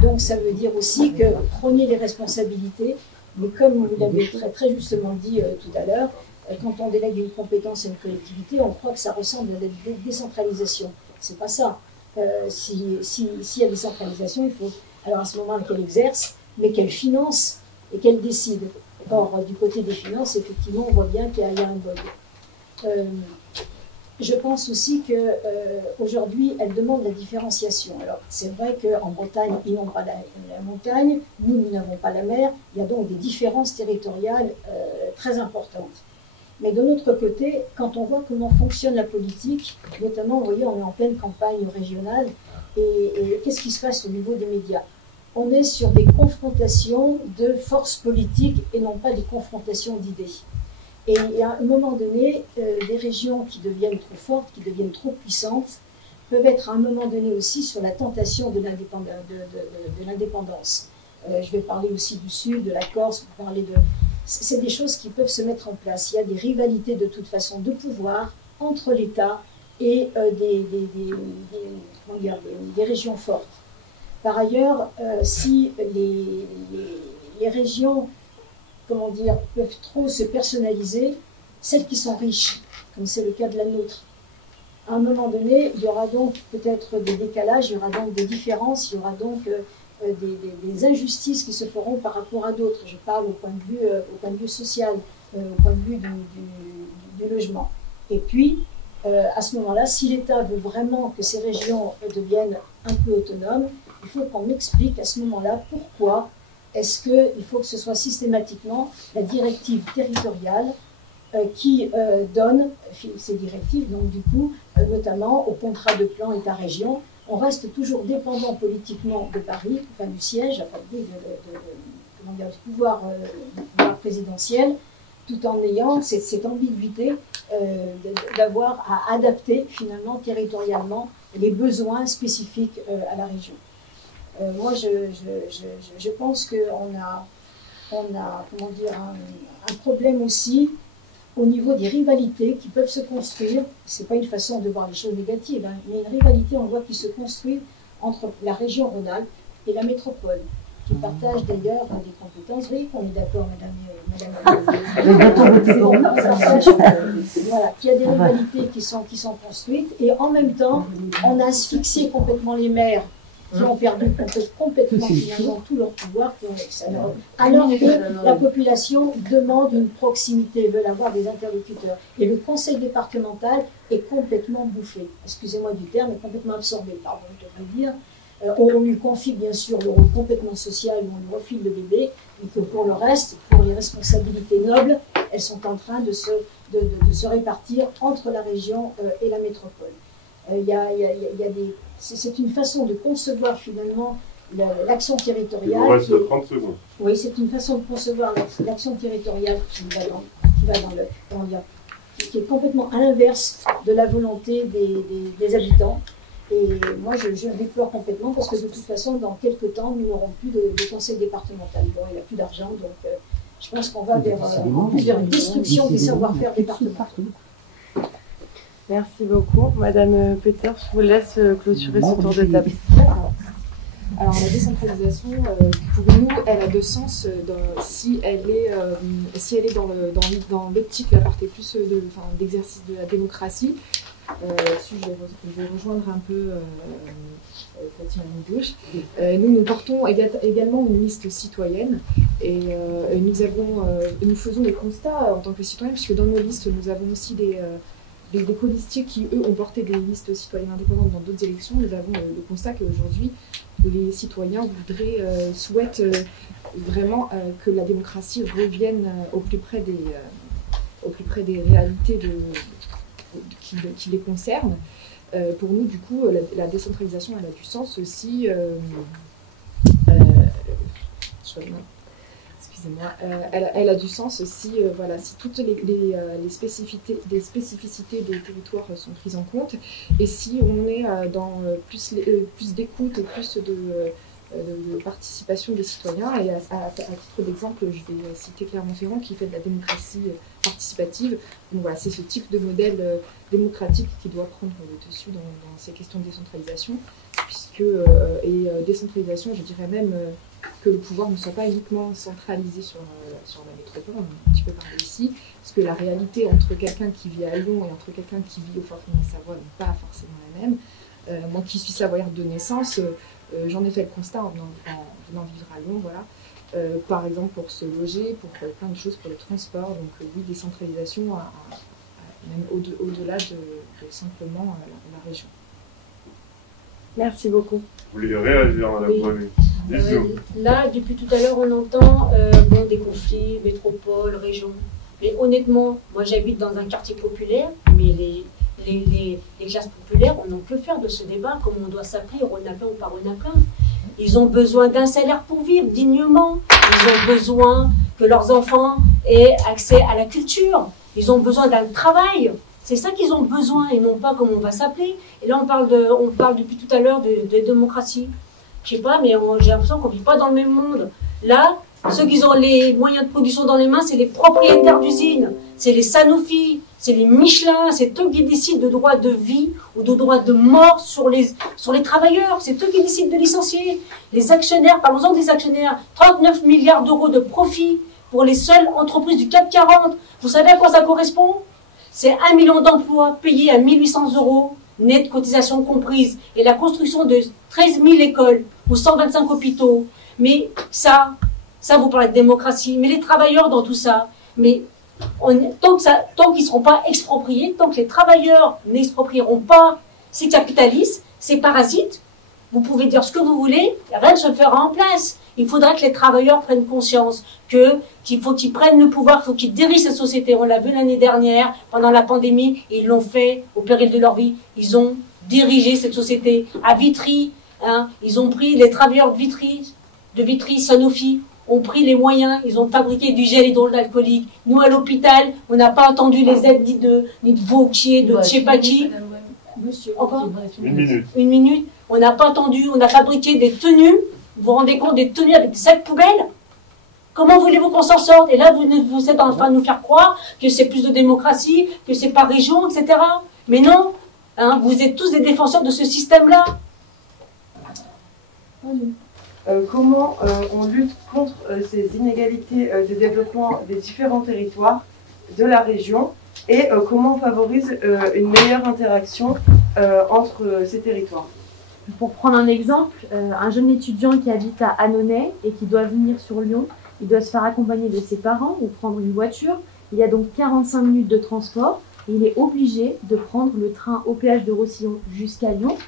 Donc ça veut dire aussi que prenez les responsabilités, mais comme vous l'avez très justement dit tout à l'heure, quand on délègue une compétence à une collectivité, on croit que ça ressemble à la décentralisation. C'est pas ça. S'il y a décentralisation, il faut alors à ce moment-là qu'elle exerce, mais qu'elle finance et qu'elle décide. Or, du côté des finances, effectivement, on voit bien qu'il y a un bug. Je pense aussi qu'aujourd'hui, elle demande la différenciation. Alors, c'est vrai qu'en Bretagne, ils n'ont pas la montagne, nous n'avons pas la mer, il y a donc des différences territoriales très importantes. Mais de l'autre côté, quand on voit comment fonctionne la politique, notamment, vous voyez, on est en pleine campagne régionale, et qu'est-ce qui se passe au niveau des médias? On est sur des confrontations de forces politiques et non pas des confrontations d'idées. Et à un moment donné, des régions qui deviennent trop fortes, qui deviennent trop puissantes, peuvent être à un moment donné aussi sur la tentation de l'indépendance. Je vais parler aussi du Sud, de la Corse, vous parlez de... C'est des choses qui peuvent se mettre en place. Il y a des rivalités de toute façon de pouvoir entre l'État et des régions fortes. Par ailleurs, si les régions, comment dire, peuvent trop se personnaliser, celles qui sont riches, comme c'est le cas de la nôtre, à un moment donné, il y aura donc peut-être des décalages, il y aura donc des différences, il y aura donc des injustices qui se feront par rapport à d'autres. Je parle au point de vue social, au point de vue du logement. Et puis, à ce moment-là, si l'État veut vraiment que ces régions deviennent un peu autonomes, il faut qu'on explique à ce moment-là pourquoi est-ce qu'il faut que ce soit systématiquement la directive territoriale qui donne ces directives, donc du coup, notamment au contrat de plan État-région. On reste toujours dépendant politiquement de Paris, enfin du siège, enfin du pouvoir présidentiel, tout en ayant cette ambiguïté d'avoir à adapter finalement territorialement les besoins spécifiques à la région. Moi, je pense qu'on a comment dire, un problème aussi au niveau des rivalités qui peuvent se construire. Ce n'est pas une façon de voir les choses négatives, hein, mais une rivalité, on voit, qui se construit entre la région Rhône-Alpes et la métropole, qui partagent d'ailleurs des compétences. Vous voyez qu'on est d'accord, voilà, qu'il y a des rivalités qui sont construites, et en même temps, on a asphyxié complètement les maires qui ont perdu complètement finalement tout leur pouvoir, alors que la population demande une proximité, veut avoir des interlocuteurs. Et le conseil départemental est complètement bouffé, excusez-moi du terme, est complètement absorbé, pardon, je devrais dire. On lui confie bien sûr le rôle complètement social, où on lui refile le bébé, et que pour le reste, pour les responsabilités nobles, elles sont en train de se répartir entre la région et la métropole. C'est une façon de concevoir finalement l'action territoriale. Il nous reste 30 secondes. Oui, c'est une façon de concevoir l'action territoriale qui est complètement à l'inverse de la volonté des habitants. Et moi, je le déplore complètement parce que de toute façon, dans quelques temps, nous n'aurons plus de conseil départemental. Bon, il n'y a plus d'argent, donc je pense qu'on va vers une destruction des savoir-faire départementaux. Merci beaucoup. Madame Peter, je vous laisse clôturer ce tour de table. D'accord. Alors la décentralisation, pour nous, elle a de sens si elle est dans l'optique, la partie plus d'exercice de la démocratie. Là-dessus, je vais rejoindre un peu Fatima Ndouche. Nous portons également une liste citoyenne et nous faisons des constats en tant que citoyens, puisque dans nos listes, nous avons aussi des colistiers qui, eux, ont porté des listes citoyennes indépendantes dans d'autres élections. Nous avons le constat qu'aujourd'hui, les citoyens souhaitent vraiment que la démocratie revienne au plus près des réalités qui les concernent. Pour nous, du coup, la décentralisation, elle a du sens aussi. Excusez-moi. Elle a du sens si toutes les spécificités des territoires sont prises en compte et si on est dans plus d'écoute et plus de participation des citoyens. Et à titre d'exemple, je vais citer Clermont-Ferrand qui fait de la démocratie participative. Donc voilà, c'est ce type de modèle démocratique qui doit prendre le dessus dans ces questions de décentralisation, décentralisation, je dirais même que le pouvoir ne soit pas uniquement centralisé sur la métropole, on a un petit peu parlé ici, parce que la réalité entre quelqu'un qui vit à Lyon et entre quelqu'un qui vit au fin fond de la Savoie n'est pas forcément la même. Moi qui suis savoyarde de naissance, j'en ai fait le constat en venant vivre à Lyon, voilà. Par exemple pour se loger, pour plein de choses, pour le transport, donc oui, décentralisation même au-delà de simplement la région. Merci beaucoup. Vous voulez réagir, Madame Bruni? Là, depuis tout à l'heure, on entend des conflits, métropole, région. Mais honnêtement, moi j'habite dans un quartier populaire, mais les classes populaires, on n'a que faire de ce débat, comme on doit s'appeler, Ronapin ou pas Ronapin. Ils ont besoin d'un salaire pour vivre dignement. Ils ont besoin que leurs enfants aient accès à la culture. Ils ont besoin d'un travail. C'est ça qu'ils ont besoin et non pas comme on va s'appeler. Et là, on parle depuis tout à l'heure de démocratie. Je sais pas, mais j'ai l'impression qu'on ne vit pas dans le même monde. Là, ceux qui ont les moyens de production dans les mains, c'est les propriétaires d'usines, c'est les Sanofi, c'est les Michelin, c'est eux qui décident de droit de vie ou de droit de mort sur les travailleurs. C'est eux qui décident de licencier. Les actionnaires, parlons-en des actionnaires, 39 milliards d'euros de profit pour les seules entreprises du CAC 40. Vous savez à quoi ça correspond? C'est 1 million d'emplois payés à 1 800 euros, net cotisation comprise, et la construction de 13 000 écoles ou 125 hôpitaux. Mais ça vous parlez de démocratie. Mais les travailleurs dans tout ça, mais tant qu'ils ne seront pas expropriés, tant que les travailleurs n'exproprieront pas ces capitalistes, ces parasites, vous pouvez dire ce que vous voulez, rien ne se fera en place. Il faudra que les travailleurs prennent conscience qu'il faut qu'ils prennent le pouvoir, il faut qu'ils dirigent cette société. On l'a vu l'année dernière, pendant la pandémie, et ils l'ont fait au péril de leur vie. Ils ont dirigé cette société à Vitry. Ils ont pris les travailleurs de Vitry, Sanofi, ont pris les moyens, ils ont fabriqué du gel hydroalcoolique. Nous, à l'hôpital, on n'a pas entendu les aides ni de Vauquier, de je sais pas qui. Monsieur, encore une minute. On n'a pas entendu, on a fabriqué des tenues. Vous vous rendez compte, des tenues avec des sacs poubelles? Comment voulez-vous qu'on s'en sorte? Et là, vous êtes en train de nous faire croire que c'est plus de démocratie, que c'est par région, etc. Mais non, vous êtes tous des défenseurs de ce système-là. Comment on lutte contre ces inégalités de développement des différents territoires de la région et comment on favorise une meilleure interaction entre ces territoires? Pour prendre un exemple, un jeune étudiant qui habite à Annonay et qui doit venir sur Lyon, il doit se faire accompagner de ses parents ou prendre une voiture. Il y a donc 45 minutes de transport et il est obligé de prendre le train au péage de Rossillon jusqu'à Lyon.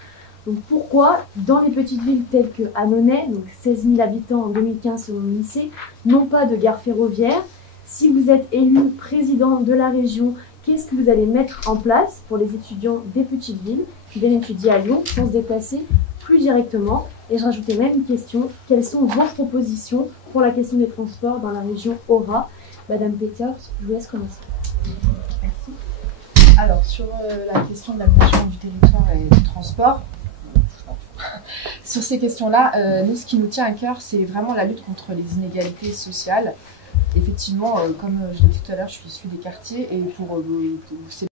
Donc pourquoi, dans les petites villes telles que Annonay, donc 16 000 habitants en 2015 selon l'INSEE, n'ont pas de gare ferroviaire? Si vous êtes élu président de la région qu'est-ce que vous allez mettre en place pour les étudiants des petites villes qui viennent étudier à Lyon sans se déplacer plus directement? Et je rajoutais même une question, quelles sont vos propositions pour la question des transports dans la région Aura? Madame Peters, je vous laisse commencer. Merci. Alors, sur la question de l'aménagement du territoire et du transport, sur ces questions-là, nous, ce qui nous tient à cœur, c'est vraiment la lutte contre les inégalités sociales. Effectivement, comme je l'ai dit tout à l'heure, je suis issue des quartiers et pour